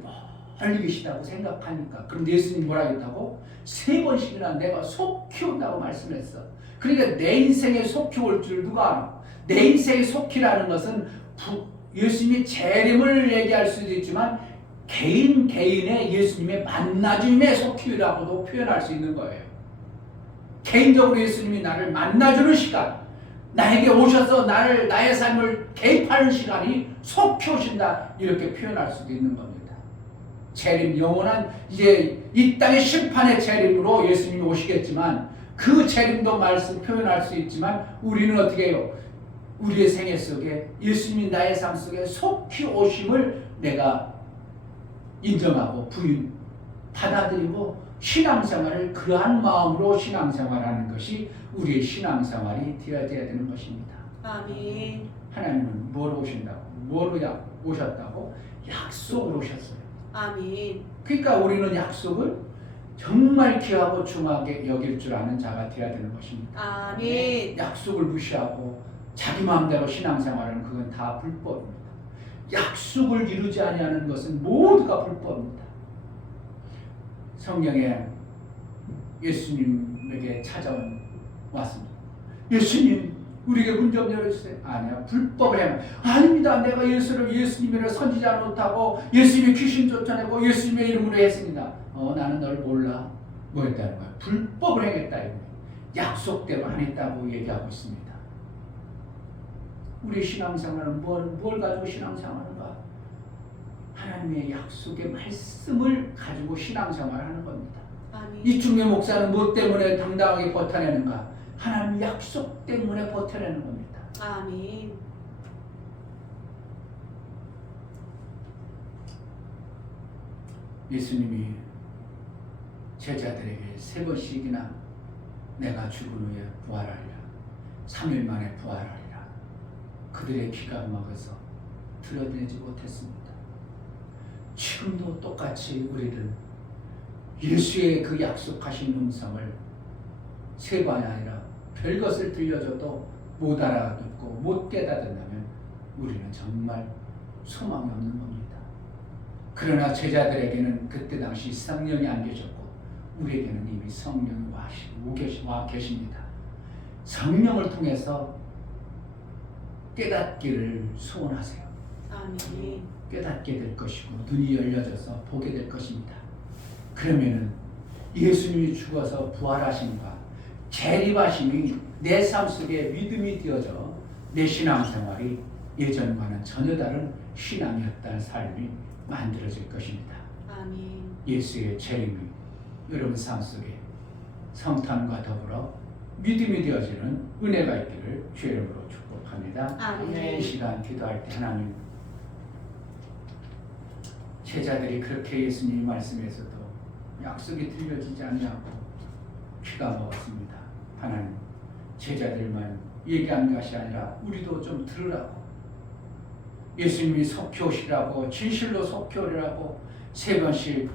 멀리 계시다고 생각하니까. 그런데 예수님 뭐라 했다고? 3번씩이나 내가 속 키운다고 말씀했어. 그러니까 내 인생에 속 키울 줄 누가 알아? 내 인생에 속 키라는 것은 예수님의 재림을 얘기할 수도 있지만 개인의 예수님의 만나줌에 속 키우라고도 표현할 수 있는 거예요. 개인적으로 예수님이 나를 만나주는 시간, 나에게 오셔서 나의 삶을 개입하는 시간이 속 키우신다, 이렇게 표현할 수도 있는 겁니다. 재림, 영원한 이제 이 땅의 심판의 재림으로 예수님이 오시겠지만 그 재림도 말씀 표현할 수 있지만 우리는 어떻게 해요? 우리의 생애 속에 예수님이 나의 삶 속에 속히 오심을 내가 인정하고 받아들이고 신앙생활을 그러한 마음으로 신앙생활하는 것이 우리의 신앙생활이 되어야 되는 것입니다. 아멘. 하나님은 뭐로 오신다고? 뭐로 오셨다고? 약속으로 오셨어요. 아멘. 그러니까 우리는 약속을 정말 귀하고 중하게 여길 줄 아는 자가 되어야 되는 것입니다. 아멘. 약속을 무시하고 자기 마음대로 신앙생활은 그건 다 불법입니다. 약속을 이루지 아니하는 것은 모두가 불법입니다. 성경에 예수님에게 찾아왔습니다. 예수님, 우리에게 문 좀 열어주세요. 아니야, 불법을 해요. 아닙니다. 내가 예수님을 선지자 못하고 예수님의 귀신 쫓아내고 예수님의 이름으로 했습니다. 나는 널 몰라. 뭐 했다는 거야? 불법을 행했다. 약속대로 안 했다고 얘기하고 있습니다. 우리 신앙생활은 뭘 가지고 신앙생활하는가? 하나님의 약속의 말씀을 가지고 신앙생활하는 겁니다. 아멘. 이충의 목사는 무엇 때문에 당당하게 버텨내는가? 하나님의 약속 때문에 버텨내는 겁니다. 아멘. 예수님이 제자들에게 3번씩이나 내가 죽은 후에 부활하리라, 3일 만에 부활하리라. 그들의 귀가 막아서 들여내지 못했습니다. 지금도 똑같이 우리는 예수의 그 약속하신 음성을 3번이 아니라 별것을 들려줘도 못 알아듣고 못 깨닫는다면 우리는 정말 소망이 없는 겁니다. 그러나 제자들에게는 그때 당시 성령이 안 계셨고 우리에게는 이미 성령이 와 계십니다. 성령을 통해서 깨닫기를 소원하세요. 아멘. 깨닫게 될 것이고 눈이 열려져서 보게 될 것입니다. 그러면은 예수님이 죽어서 부활하심과 재림하심이 내 삶 속에 믿음이 되어져 내 신앙생활이 예전과는 전혀 다른 신앙이었다는 삶이 만들어질 것입니다. 아멘. 예수의 재림이 여러분 삶 속에 성탄과 더불어 믿음이 되어지는 은혜가 있기를 주의 이름으로 축복합니다. 아멘. 이 시간 기도할 때 하나님, 제자들이 그렇게 예수님이 말씀에서도 약속이 들려지지 않냐고 귀가 먹었습니다. 하나님, 제자들만 얘기한 것이 아니라 우리도 좀 들으라고, 예수님이 속히 오시라고, 진실로 속히 오리라고 3번씩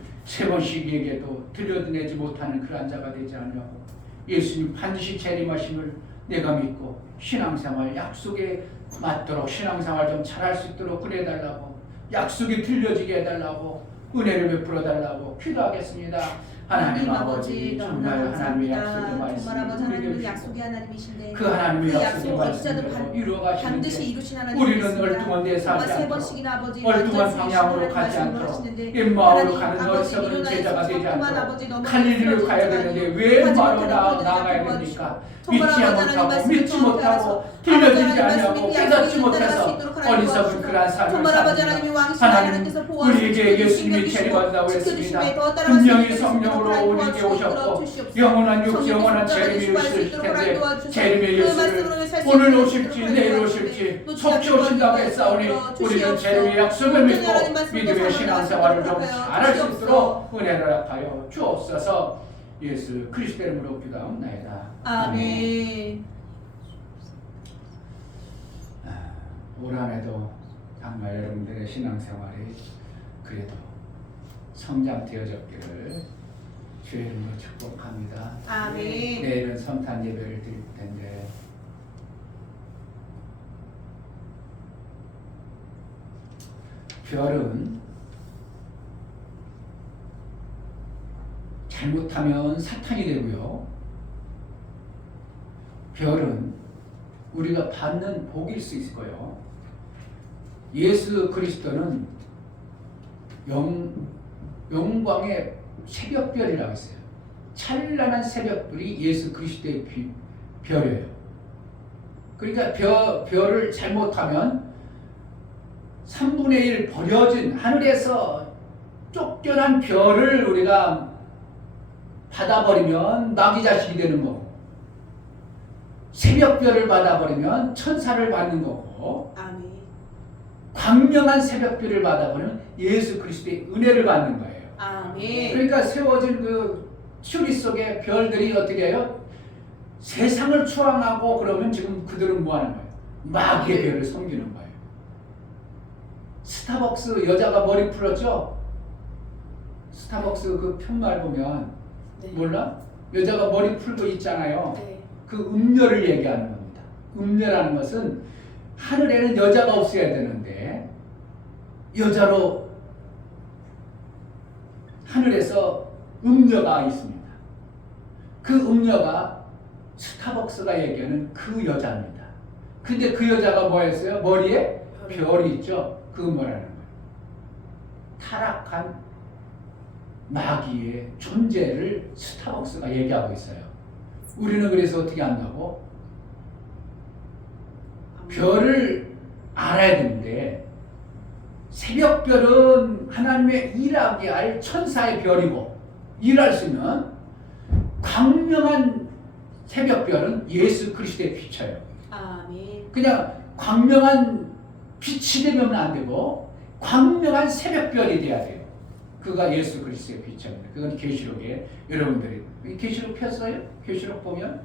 얘기해도 들려내지 못하는 그런 자가 되지 않냐고, 예수님 반드시 재림하심을 내가 믿고 신앙생활 약속에 맞도록 신앙생활 좀 잘할 수 있도록 그래달라고, 약속이 들려지게 해달라고, 은혜를 베풀어 달라고 기도하겠습니다. 하나님 아버지, 정말 하나님의 약속의 말씀, 정말 아버지 하나님은 약속의 하나님이신데 그 하나님의 약속의 어디서든 말씀대로 이루어가시는데 반드시 이루신 하나님이십니다. 우리는 얼뚱한 데 살지 않도록, 3번씩이나 아버지 얼뚱한 방향으로 가지 않도록, 엠마오로 가는 어리석은 제자가 되지 않도록 갈릴리를 가야 되는데 왜 엠마오로 나가야 됩니까? 믿지 못하고 들려지지 않냐고 깨닫지 못해서 어리석은 그러한 삶을 삽니다. 하나님, 우리에게 예수님이 재림한다고 했습니다. 분명히 성령 육신으로 우리에게 오셨고 영원한 육 영원한 재림이 오실 텐데 재림의 예수를 오늘 오실지 내일 오실지 속히 오신다고 했사오니 우리는 재림의 약속을 믿고 믿음의 신앙생활을 좀 잘할 수 있도록 은혜를 허락하여 주옵소서. 예수 그리스도 이름으로 기도하옵나이다. 아멘. 올 한해도 정말 여러분들의 신앙생활이 그래도 성장되어졌기를 주의 이름으로 축복합니다. 아멘. 내일은 성탄 예배를 드릴 텐데 별은 잘못하면 사탄이 되고요. 별은 우리가 받는 복일 수 있을 거예요. 예수 그리스도는 영광의 새벽별이라고 했어요. 찬란한 새벽별이 예수 그리스도의 별이에요. 그러니까 별을 잘못하면 3분의 1 버려진 하늘에서 쫓겨난 별을 우리가 받아버리면 마귀 자식이 되는 거고, 새벽별을 받아버리면 천사를 받는 거고, 아멘. 광명한 새벽별을 받아버리면 예수 그리스도의 은혜를 받는 거예요. 아멘. 그러니까 세워진 그 추리 속에 별들이 어떻게 해요? 세상을 추앙하고 그러면 지금 그들은 뭐 하는 거예요? 마귀의 별을 섬기는 거예요. 스타벅스 여자가 머리 풀었죠? 스타벅스 그 편말 보면 네. 몰라? 여자가 머리 풀고 있잖아요. 네. 그 음녀를 얘기하는 겁니다. 음녀라는 것은 하늘에는 여자가 없어야 되는데 여자로 하늘에서 음녀가 있습니다. 그 음녀가 스타벅스가 얘기하는 그 여자입니다. 근데 그 여자가 뭐였어요? 머리에 별이 있죠? 그건 뭐라는 거예요? 타락한 마귀의 존재를 스타벅스가 얘기하고 있어요. 우리는 그래서 어떻게 한다고? 별을 알아야 되는데 새벽별은 하나님의 일하게 할 천사의 별이고 일할 수 있는 광명한 새벽별은 예수 그리스도의 빛이에요. 아멘. 그냥 광명한 빛이 되면 안 되고 광명한 새벽별이 돼야 돼요. 그가 예수 그리스도의 빛입니다. 그건 계시록에 여러분들이 계시록 폈어요? 계시록 보면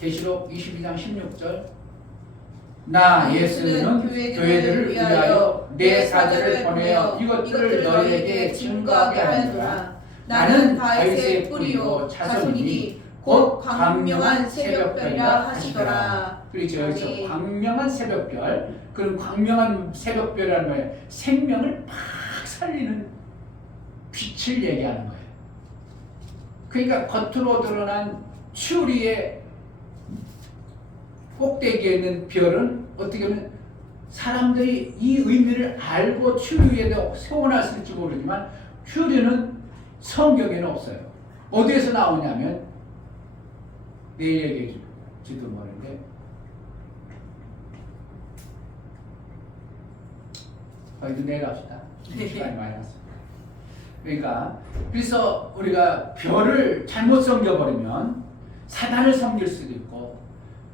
계시록 22장 16절 나 예수는 교회들을 위하여 내 사자를 보내어 이것들을 너희에게 증거하게 하노라. 나는 다윗의 뿌리요 자손이니 곧 광명한 새벽별이라 하시더라. 그렇죠. 여기서 광명한 새벽별. 그럼 광명한 새벽별이라는 거예요. 생명을 팍 살리는 빛을 얘기하는 거예요. 그러니까 겉으로 드러난 추리의 꼭대기에 있는 별은 어떻게 보면 사람들이 이 의미를 알고 추리에도 세워놨을지 모르지만 추리는 성경에는 없어요. 어디에서 나오냐면 내일 얘기해줄지도 모르는데 거기도 내일 합시다. 시간이 많이 났습니다. 그러니까 그래서 우리가 별을 잘못 섬겨버리면 사단을 섬길 수도 있고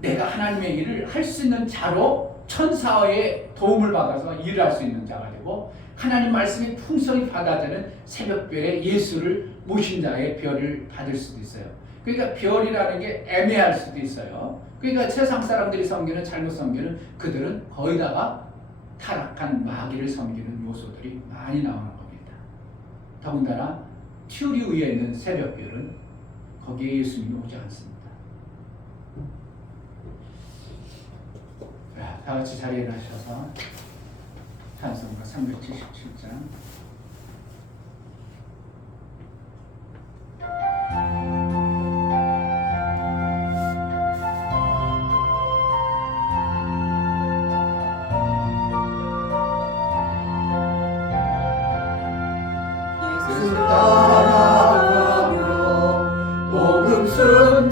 내가 하나님의 일을 할 수 있는 자로 천사의 도움을 받아서 일을 할 수 있는 자가 되고 하나님 말씀이 풍성히 받아들이는 새벽별에 예수를 모신 자의 별을 받을 수도 있어요. 그러니까 별이라는 게 애매할 수도 있어요. 그러니까 세상 사람들이 섬기는 잘못 섬기는 그들은 거의 다가 타락한 마귀를 섬기는 요소들이 많이 나오는 겁니다. 더군다나 튜리 위에 있는 새벽별은 거기에 예수님이 오지 않습니다. 다 같이 자리에 나셔서 찬송가 377장 주를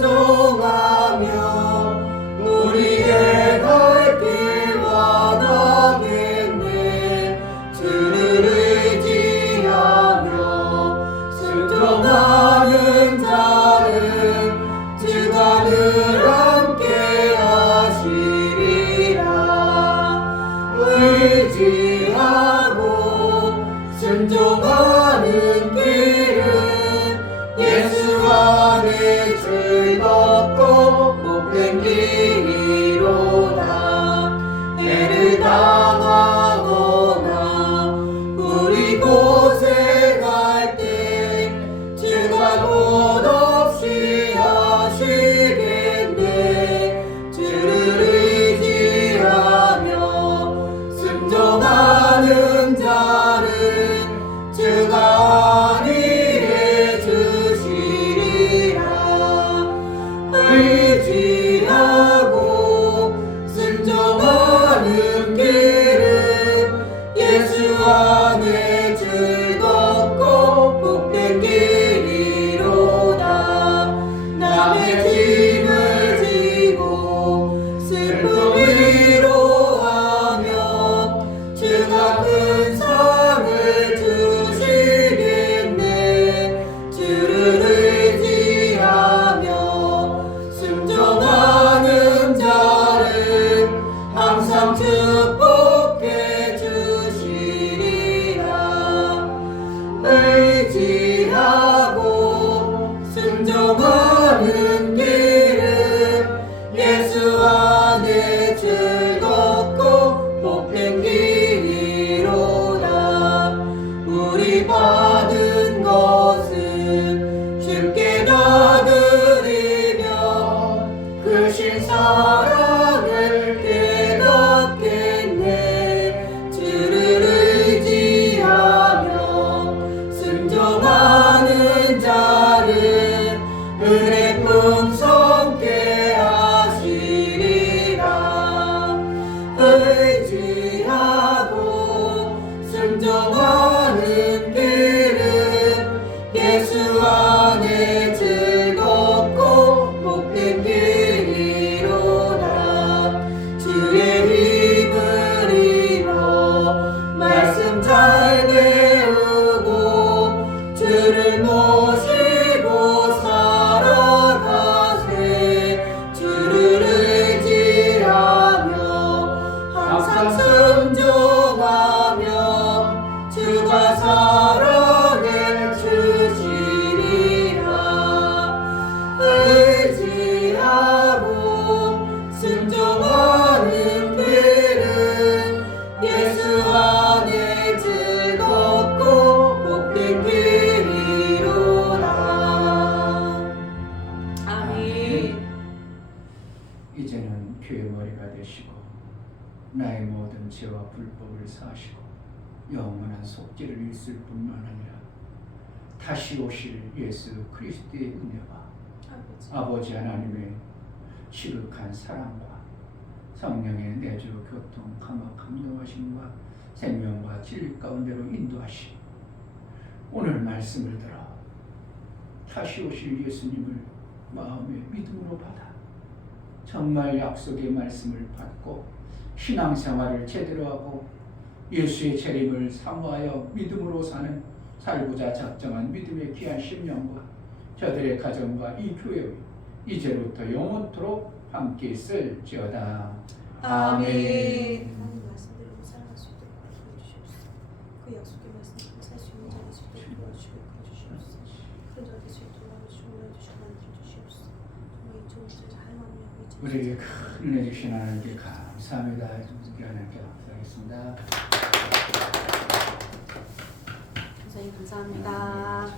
순종하는 자는 주가 늘 함께 하시리라. 의지하고 순종하는 길은 예수 안에 즐겁고 복된 길이로다. 해를 당하거나 우리 고생할 때 주가 곧 없이 하시겠네. 주를 의지하며 순종하는 자는 주가 안위해 주시리라. 의지하고 순종하는 길은 예수 안에 즐겁고 복된 길이로다. 남의 짐을 지고 슬픔 위로하며 주가 큰 상을 주시겠네. 주를 의지하며 순종하는 자를 항상 축복해 주시리라. 의지하고 순종하는 길은 예수 안에 즐겁고 복된 길이로다. 우리 받은 것은 주께 다 드리며 크신 사랑을 깨닫겠네. 주를 의지하며 순종하는 자를 은혜 풍성케 하시리라. 의지하고 순종하는 길은 예수 안에 즐겁고 복된 길이로다. 주의 힘을 입어 말씀 잘 배우고 주를 모시고 살아가세. 주를 의지하며 항상 순종하며 주가 사랑해 주시리라. 의지하고 순종하는 길은 예수 안에 즐겁고 복된 길이로다. 아멘. 이제는 교회 머리가 되시고 나의 모든 죄와 불법을 사하시고 영원한 속죄를 있을 뿐만 아니라 다시 오실 예수 그리스도의 은혜와 아버지 하나님의 지극한 사랑과 성령의 내주 교통 감화 감동하심과 생명과 진리 가운데로 인도하심, 오늘 말씀을 들어 다시 오실 예수님을 마음의 믿음으로 받아 정말 약속의 말씀을 받고 신앙생활을 제대로 하고 예수의 재림을 사모하여 믿음으로 사는 살고자 작정한 믿음의 귀한 심령과 저들의 가정과 이 교회 이제부터 영원토록 함께 있을지어다. 아멘. 하나님 말씀대로 살아갈 수 있도록 도와주시옵소서. 그 약속의 말씀대로 살 수 있는 자가 될 수 있도록 도와주시고 이끌어주시옵소서. 큰 자가 될 수 있도록 도와주시고 올려주시고 만들어주시옵소서. 정말 2020년 잘 마무리하고 우리에게 큰 은혜 주신 하나님께 감사합니다. 하나님께 감사하겠습니다. 선생님 감사합니다.